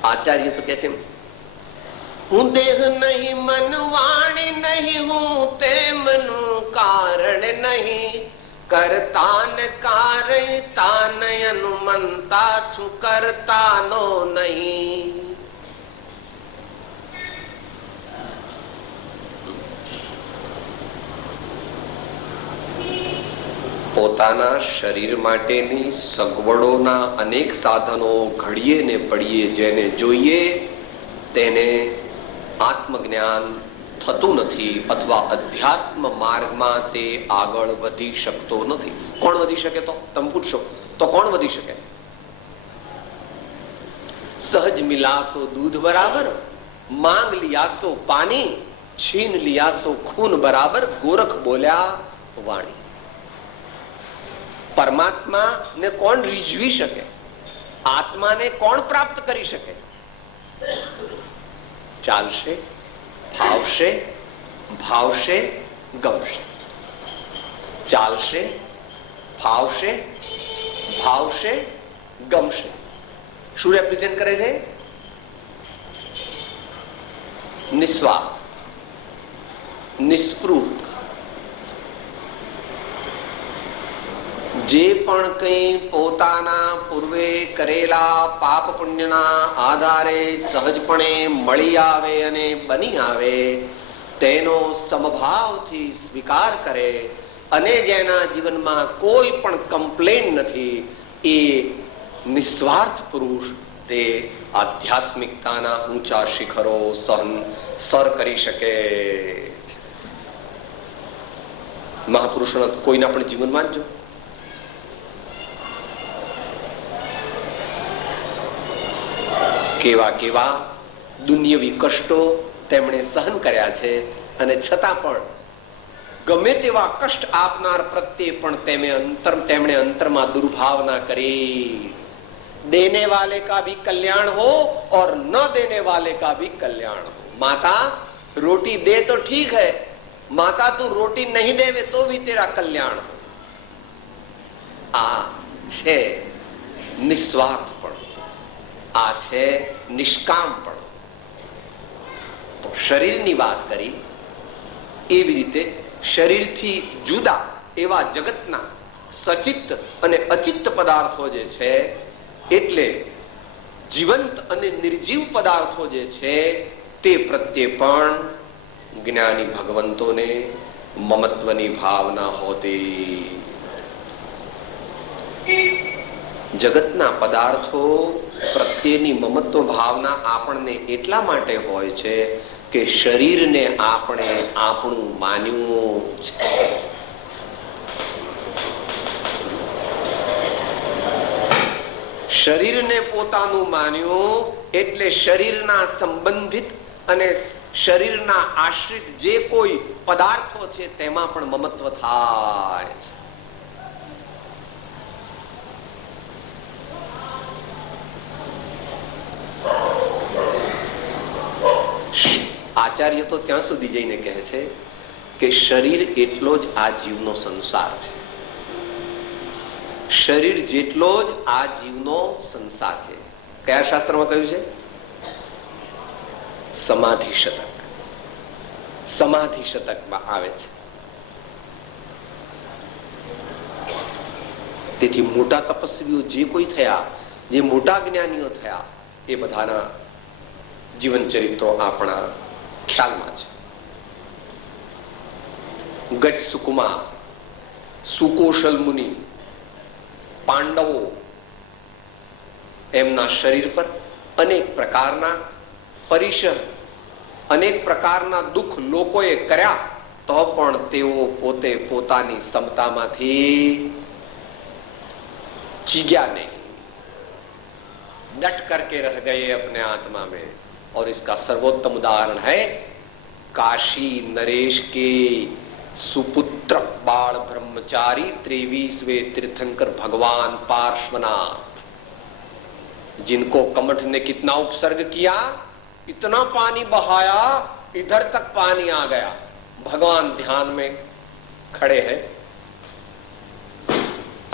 આચાર્ય તો કે છે, હું દેહ નહીં, મન વાણી નહીં, હું તેમનું કારણ નહીં. કરતા ને કારયતા નયન મનતા છું, કરતા નો નહીં. પોતાના શરીર માટેની સગવડોના અનેક સાધનો ઘડીએ ને પડીએ જેને જોઈએ તેને આત્મજ્ઞાન થતું નથી, અથવા અધ્યાત્મ માર્ગમાં તે આગળ વધી શકતો નથી. કોણ વધી શકે? તો તમે પૂછશો તો કોણ વધી શકે? સહજ મિલાસો દૂધ બરાબર, માંગ લિયાસો પાણી, છીન લિયાસો ખૂન બરાબર, ગોરખ બોલ્યા વાણી. પરમાત્મા ને કોણ રીઝવી શકે? આત્માને કોણ પ્રાપ્ત કરી શકે? ચાલશે, ફાવશે, ભાવશે, ગમશે. ચાલશે, ફાવશે, ભાવશે, ગમશે. શું રેપ્રેઝેન્ટ કરે છે? નિસ્વાર્થ, નિસ્પૃહ. જે પણ કંઈ પોતાના પૂર્વે કરેલા પાપ પુણ્યના આધારે સહજપણે મળી આવે અને બની આવે તેનો સમભાવથી સ્વીકાર કરે અને જેના જીવનમાં કોઈ પણ કમ્પ્લેન નથી, એ નિસ્વાર્થ પુરુષ તે આધ્યાત્મિકતાના ઊંચા શિખરો સર કરી શકે. મહાપુરુષોના કોઈના પણ જીવનમાં જ જો કેવા કેવા દુન્યવી કષ્ટો તેમણે સહન કર્યા છે, અને છતાં પણ ગમે તેવા કષ્ટ આપનાર પ્રત્યે પણ તેમણે અંતરમાં દુર્ભાવના કરી. દેને વાલે કા ભી કલ્યાણ હો और न देने वाले का भी कल्याण हो. माता रोटी दे तो ठीक है, माता तू रोटी नहीं देवे तो भी तेरा कल्याण हो. આ છે નિસ્વાર્થ પણ, આ છે નિષ્કામ પણ. તો શરીરની વાત કરી, એવી રીતે શરીરથી જુદા એવા જગતના સચિત્ત અને અચિત્ત પદાર્થો જે છે, એટલે જીવંત અને નિર્જીવ પદાર્થો જે છે તે પ્રત્યે પણ જ્ઞાની ભગવંતોને મમત્વની ભાવના હોતી. જગતના પદાર્થો પ્રત્યેની મમત્વ ભાવના આપણને એટલા માટે હોય છે કે શરીરને આપણે આપણું માન્યું છે. શરીરને પોતાનું માન્યું એટલે શરીરના સંબંધિત અને શરીરના આશ્રિત જે કોઈ પદાર્થો છે તેમાં પણ મમત્વ થાય છે. આચાર્ય તો ત્યાં સુધી જઈને કહે છે કે શરીર એટલો જ આ જીવનો સંસાર છે. શરીર જેટલો જ આ જીવનો સંસાર છે. કયા શાસ્ત્રમાં કહ્યું છે? સમાધિ શતક. સમાધિ શતકમાં આવે છે. તેથી મોટા તપસ્વીઓ જે કોઈ થયા, જે મોટા જ્ઞાનીઓ થયા, એ બધાના જીવન ચરિત્રો આપણા ખ્યાલમાં છે. ગજ સુકુમાર સુકોશલ મુનિ, પાંડવો, એમના શરીર પર અનેક પ્રકારના પરિસર, અનેક પ્રકારના દુઃખ લોકોએ કર્યા, તો પણ તેઓ પોતે પોતાની ક્ષમતામાંથી चीग्या नहीं, डट करके रह गए अपने आत्मा में। और इसका सर्वोत्तम उदाहरण है काशी नरेश के सुपुत्र बाल ब्रह्मचारी 23वें तीर्थंकर भगवान पार्श्वनाथ, जिनको कमठ ने कितना उपसर्ग किया, इतना पानी बहाया, इधर तक पानी आ गया। भगवान ध्यान में खड़े हैं,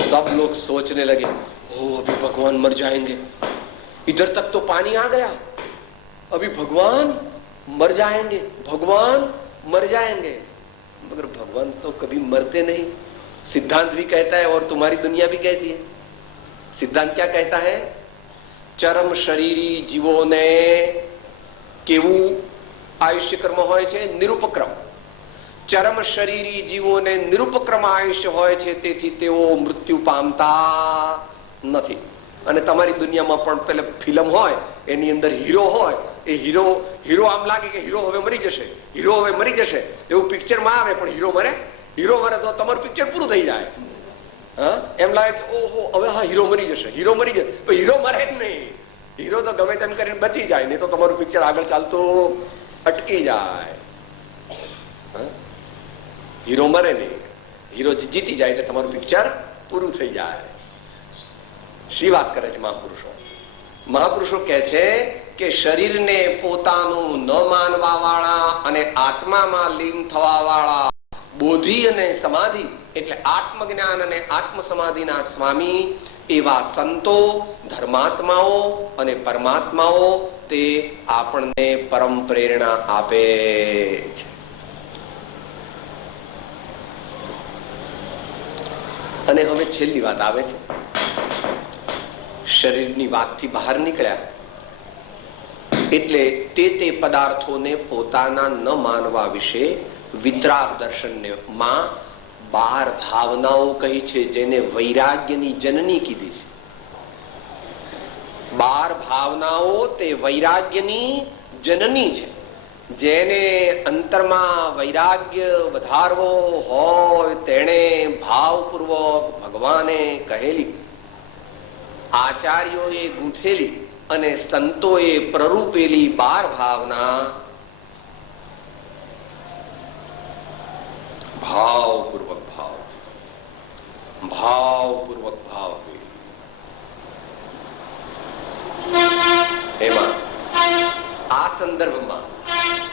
सब लोग सोचने लगे, ओ अभी भगवान मर जाएंगे, इधर तक तो पानी आ गया, अभी भगवान मर जाएंगे, भगवान मर जाएंगे। मगर भगवान तो कभी मरते नहीं, सिद्धांत भी कहता है और तुम्हारी दुनिया भी कहती है। सिद्धांत क्या कहता है? चरम शरीरी जीवोने केवू आयुष्य कर्म होय छे, निरुपक्रम। चरम शरीरी जीवोने निरुपक्रम आयुष्य होय छे, तेथी तेओ मृत्यु पामता નથી। અને તમારી દુનિયામાં પણ પેલે ફિલ્મ હોય, એની અંદર હીરો હોય, એ હીરો આમ લાગે કે હીરો હવે મરી જશે, હીરો હવે મરી જશે, એવું પિક્ચરમાં આવે, પણ હીરો મરે તો તમારું પિક્ચર પૂરું થઈ જાય। હા, એમ લાગે કે ઓહો હવે હા હીરો મરી જશે, હીરો મરી જશે, પણ હીરો મરે જ નહીં। હીરો તો ગમે તેમ કરીને બચી જાય, નહીં તો તમારું પિક્ચર આગળ ચાલતું અટકી જાય। હીરો મરે નહીં, હીરો જીતી જાય એટલે તમારું પિક્ચર પૂરું થઈ જાય। શી વાત કરે છે મહાપુરુષો? મહાપુરુષો કહે છે કે શરીરને પોતાનું ન માનવા વાળા અને આત્મામાં લીન થવા વાળા બોધિ અને સમાધિ એટલે આત્મજ્ઞાન અને આત્મ સમાધિના સ્વામી એવા સંતો, ધર્માત્માઓ અને પરમાત્માઓ તે આપણને પરમ પ્રેરણા આપે છે। અને હવે છેલ્લી વાત આવે છે, શરીરની વાતથી બહાર નીકળ્યા એટલે તે પદાર્થોને પોતાના ન માનવા વિશે વિતરાગ દર્શનમાં 12 ભાવનાઓ કહી છે, જેને વૈરાગ્યની જનની કીધી છે। 12 ભાવનાઓ તે વૈરાગ્યની જનની છે। જેને અંતરમાં વૈરાગ્ય વધારવો હોય તેણે ભાવપૂર્વક ભગવાને કહેલી, આચાર્યોએ ગૂંથેલી અને સંતોએ પ્રરૂપેલી 12 ભાવના ભાવપૂર્વક ભાવ એમાં આ સંદર્ભમાં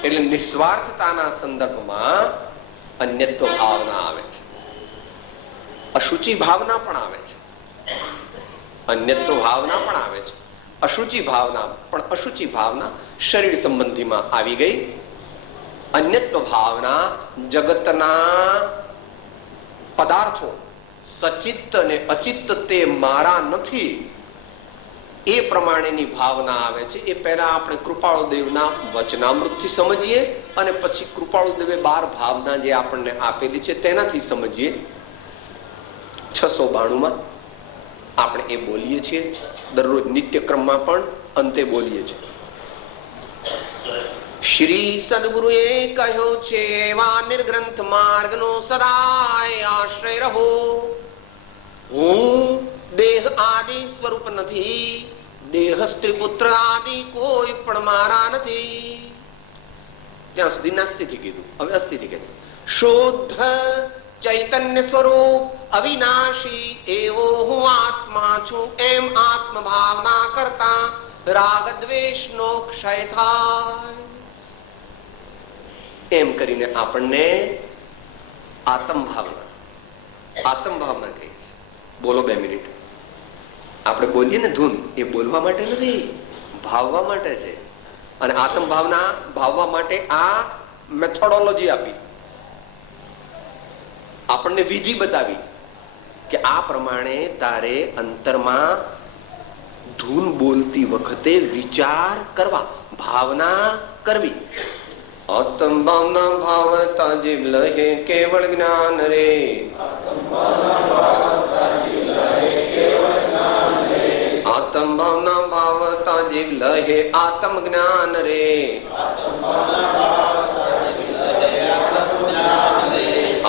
એટલે નિસ્વાર્થતાના સંદર્ભમાં અન્યત્વ ભાવના આવે છે, અશુચિ ભાવના પણ આવે છે, અન્યત્વ ભાવના પણ આવે છે, અશુચિ ભાવના પણ અશુચિ ભાવના શરીર સંબંધીમાં આવી ગઈ। અન્યત્વ ભાવના જગતના પદાર્થો સચિત્ત અને અચિત્ત તે મારા નથી એ પ્રમાણેની ભાવના આવે છે। એ પહેલા આપણે કૃપાળુદેવના વચનામૃતથી સમજીએ અને પછી કૃપાળુદેવે 12 ભાવના જે આપણને આપેલી છે તેનાથી સમજીએ। 692માં આપણે એ બોલીએ છીએ, દરરોજ નિત્યક્રમમાં પણ અંતે બોલીએ છીએ। શ્રી સદગુરુએ કહ્યું છે, એવા નિર્ગ્રંથ માર્ગનો સદાય આશ્રય રહો। હું દેહ આદિ સ્વરૂપ નથી, દેહ સ્ત્રી પુત્ર આદિ કોઈ પણ મારા નથી। ત્યાં સુધી નાસ્તિથી કીધું, હવે અસ્થિથી કીધું। શુદ્ધ ચૈતન્ય સ્વરૂપ અવિનાશી એવો હું આત્મા છું, એમ આત્મ ભાવના કરતા રાગ દ્વેષ નો ક્ષય થાય। એમ કરીને આપણને આત્મ ભાવના કહી છે। બોલો 2 મિનિટ। આપણે બોલીએ ને ધૂન, એ બોલવા માટે નથી, ભાવવા માટે છે। અને આત્મ ભાવના ભાવવા માટે આ મેથોડોલોજી આપી, આપણને વિધિ બતાવી કે આ પ્રમાણે તારે અંતરમાં ધૂન બોલતી વખતે વિચાર કરવા, ભાવના કરવી। આત્મ ભાવના ભાવતા જીવ લહે કેવળ જ્ઞાન રે, આત્મ ભાવના ભાવતા જીવ લહે આત્મ જ્ઞાન રે.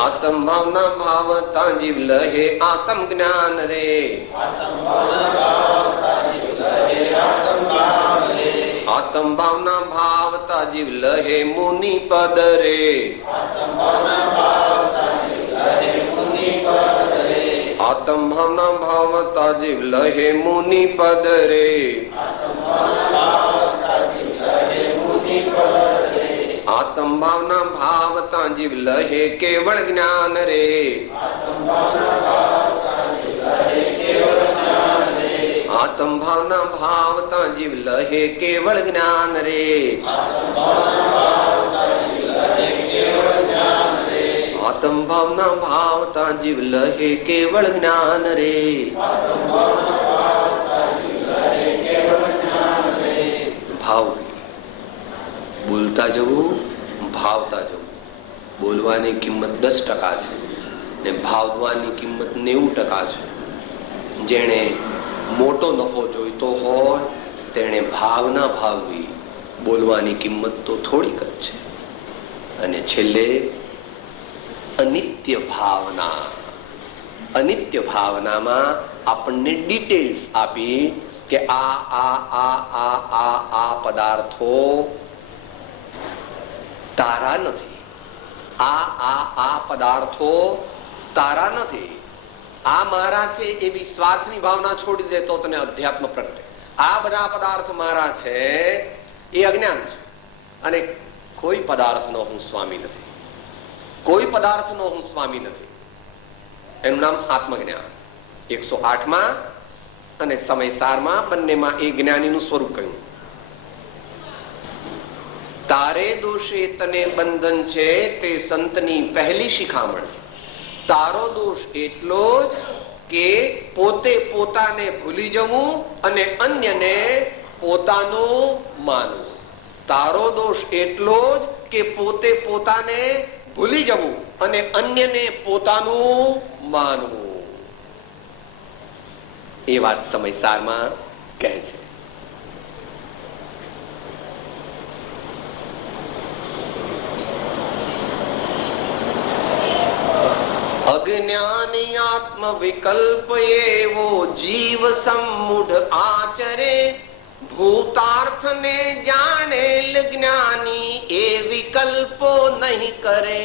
આત્મ ભાવના ભાવતા જીવ લહે આત્મ જ્ઞાન રે. આત્મ ભાવના ભાવતા જીવ લહે મુનિ પદ રે. આત્મ ભાવના ભાવતા જીવ લહે મુનિ પદ રે. આત્મ ભાવના ભાવતા જીવ લહે કેવળ જ્ઞાન રે. આત્મ ભાવના ભાવતા જીવ લહે કેવળ જ્ઞાન રે. આત્મ ભાવના ભાવતા જીવ લહે કેવળ જ્ઞાન રે. ભાવ બોલતા જવું, ભાવતા જવું. બોલવાની કિંમત 10% છે ને ભાવવાની કિંમત 90% છે. જેણે મોટો નફો જોઈતો હોય તેણે ભાવના ભાવવી, બોલવાની કિંમત તો થોડીક જ છે. અને છેલ્લે અનિત્ય ભાવના. અનિત્ય ભાવનામાં આપણને ડિટેલ્સ આપી કે આ પદાર્થો તારા નથી, આ પદાર્થો તારા નથી, આ મારા છે એવી સ્વાર્થની ભાવના છોડી દે તો તને અધ્યાત્મ પ્રગટે. આ બધા પદાર્થ મારા છે એ અજ્ઞાન છે. અને કોઈ પદાર્થનો હું સ્વામી નથી, કોઈ પદાર્થનો હું સ્વામી નથી. એનું નામ આત્મજ્ઞાન. 108માં અને સમયસારમાં બંનેમાં એ જ્ઞાનીનું સ્વરૂપ કહ્યું. તારે દોષે તને બંધન છે તે સંતની પહેલી શિખામણ છે. તારો દોષ એટલો જ કે પોતે પોતાને ભૂલી જવું અને અન્યને પોતાનું માનવું. તારો દોષ એટલો જ કે પોતે પોતાને ભૂલી જવું અને અન્યને પોતાનું માનવું. એ વાત સમયસારમાં કહે છે. અજ્ઞાની આત્મ વિકલ્પ એવો જીવ સમૂઢ આચરે. ભૂતાર્થ ને જાણેલ જ્ઞાની એ વિકલ્પો નહીં કરે.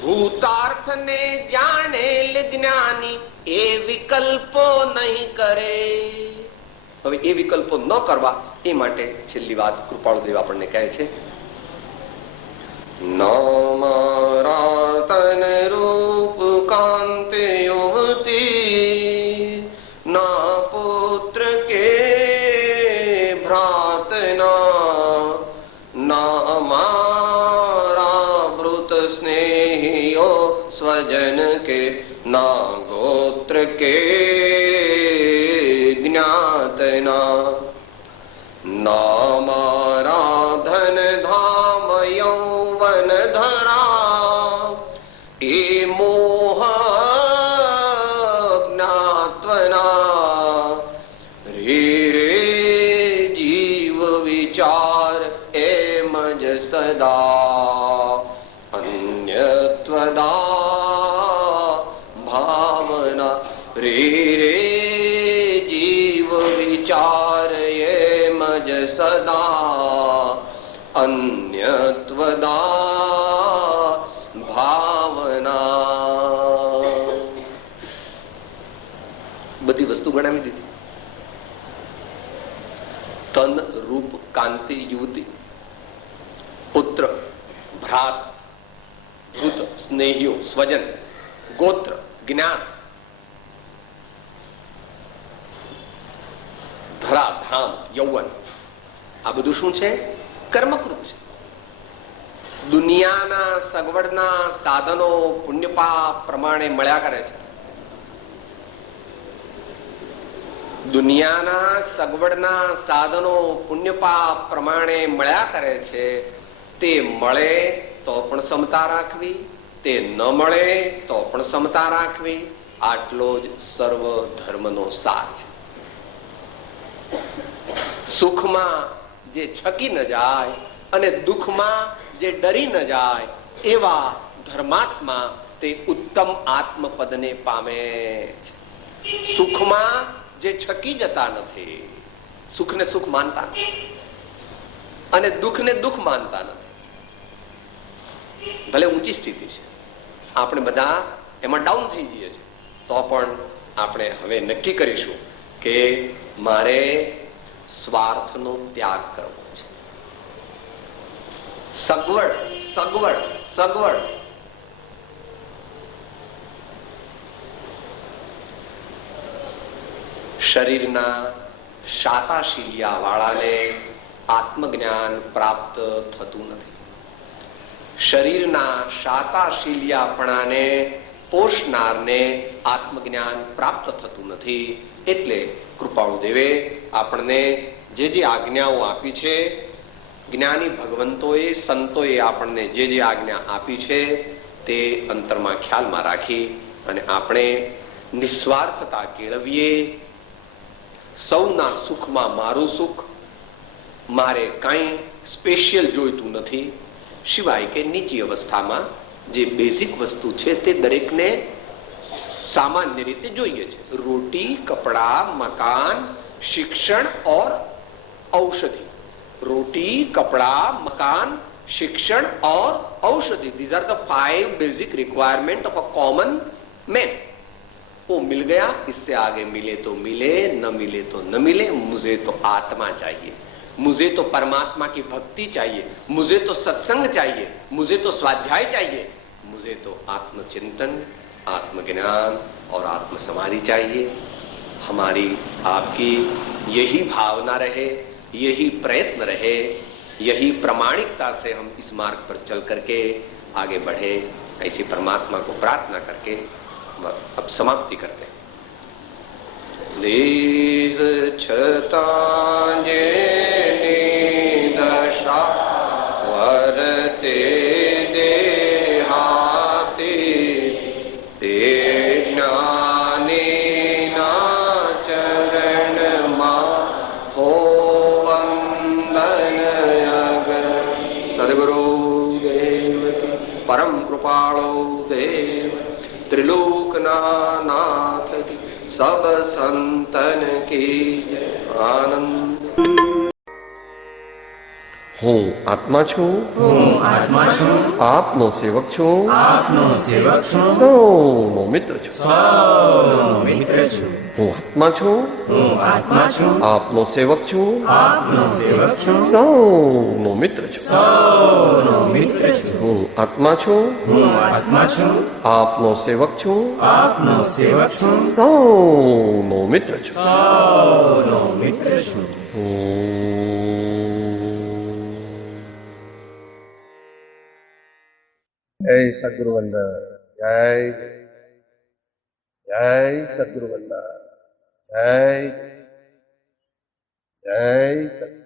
ભૂતાર્થ ને જાણેલ જ્ઞાની એ વિકલ્પો નહીં કરે. હવે એ વિકલ્પો ન કરવા એ માટે છેલ્લી વાત કૃપાળુદેવ આપણને કહે છે. મારા તન રૂપ કાંતે યુવતી ના પુત્ર કે ભ્રાતના ના મારા વૃત સ્નેહીઓ સ્વજન કે ના ગોત્ર કે જ્ઞાતના ના મારા ધન ધામ યૌવન ધરા એ મોહ જ્ઞાત્વના. રે રે જીવ વિચાર એમ જ સદા અન્યત્વદા ભાવના. રે રે જીવ વિચાર એમ જ સદા અન્યત્વદા ભાવના. બધી વસ્તુ ગણાવી દીધી. તન રૂપ કાંતિ યુવતી, પુત્ર ભ્રાત ભૂત સ્નેહીઓ સ્વજન ગોત્ર જ્ઞાન ધરા ધામ યૌવન. આ બધું શું છે? કર્મકૃત છે. દુનિયાના સગવડના સાધનો પુણ્યપાપ પ્રમાણે મળ્યા કરે છે. દુનિયાના સગવડના સાધનો પુણ્યપાપ પ્રમાણે મળ્યા કરે છે. તે મળે તો પણ સમતા રાખવી, તે ન મળે તો પણ સમતા રાખવી, આટલો જ સર્વ ધર્મનો સાર છે. સુખમાં જે છકી ન જાય અને દુઃખમાં જે ડરી ન જાય એવા ધર્માત્મા તે ઉત્તમ આત્મપદને પામે છે. સુખમાં જે છકી જતા નથી, સુખને સુખ માનતા નથી અને દુઃખને દુઃખ માનતા નથી. ભલે ઊંચી સ્થિતિ છે, આપણે બધા એમાં ડાઉન થઈ જઈએ છીએ, તો પણ આપણે હવે નક્કી કરીશું કે મારે સ્વાર્થનો ત્યાગ કરવો છે. સગવડ સગવડ સગવડ શરીરના શાતાશીલિયા વાળાને આત્મજ્ઞાન પ્રાપ્ત થતું નથી. શરીરના શાતાશીલિયાપણાને પોષનારને આત્મજ્ઞાન પ્રાપ્ત થતું નથી. એટલે કૃપાળુ દેવે આપણને જે જે આજ્ઞાઓ આપી છે, જ્ઞાની ભગવંતોએ સંતોએ આપણને જે જે આજ્ઞા આપી છે તે અંતરમાં ખ્યાલમાં રાખી અને આપણે નિસ્વાર્થતા કેળવીએ. સૌના સુખમાં મારું સુખ, મારે કાંઈ સ્પેશિયલ જોઈતું નથી, સિવાય કે નીચી અવસ્થામાં જે બેઝિક વસ્તુ છે તે દરેકને સામાન્ય રીતે જોઈએ છે. રોટી, કપડા, મકાન, શિક્ષણ और औषधि. रोटी, कपड़ा, मकान, शिक्षण और औषधि. These are the 5 basic requirement of a common man. वो मिल गया, इससे आगे मिले तो मिले, न मिले तो न मिले. मुझे तो आत्मा चाहिए, मुझे तो परमात्मा की भक्ति चाहिए, मुझे तो सत्संग चाहिए, मुझे तो स्वाध्याय चाहिए, मुझे तो आत्मचिंतन, आत्मज्ञान और आत्म समाधि चाहिए. हमारी आपकी यही भावना रहे, यही प्रयत्न रहे, यही प्रामाणिकता से हम इस मार्ग पर चल करके आगे बढ़े. ऐसी परमात्मा को प्रार्थना करके अब समाप्ति करते हैं. देह छता जेनी दशा वर्ते देहाती ते ज्ञानी ना चरणમાં હો વંદન અગર. સદગુરુ દેવ કી પરમ કૃપાળો દેવ, ત્રિલોકના નાથ કી, સબ સંતન કી આનંદ. હું આત્મા છું, હું આત્મા છું, આપનો સેવક છું, આપનો સેવક છું, સૌનો મિત્ર છું. સૌનો મિત્ર છું. હું આત્મા છું, હું આત્મા છું, આપનો સેવક છું, આપનો સેવક છું, સૌનો મિત્ર છું. સૌનો મિત્ર છું. હું આત્મા છું, હું આત્મા છું, આપનો સેવક છું, આપનો સેવક છું, સૌનો મિત્ર છું. સૌનો મિત્ર છું. જય સદગુરુ વંદન. જય જય સદગુરુ વંદન. જય જય સદગુરુ.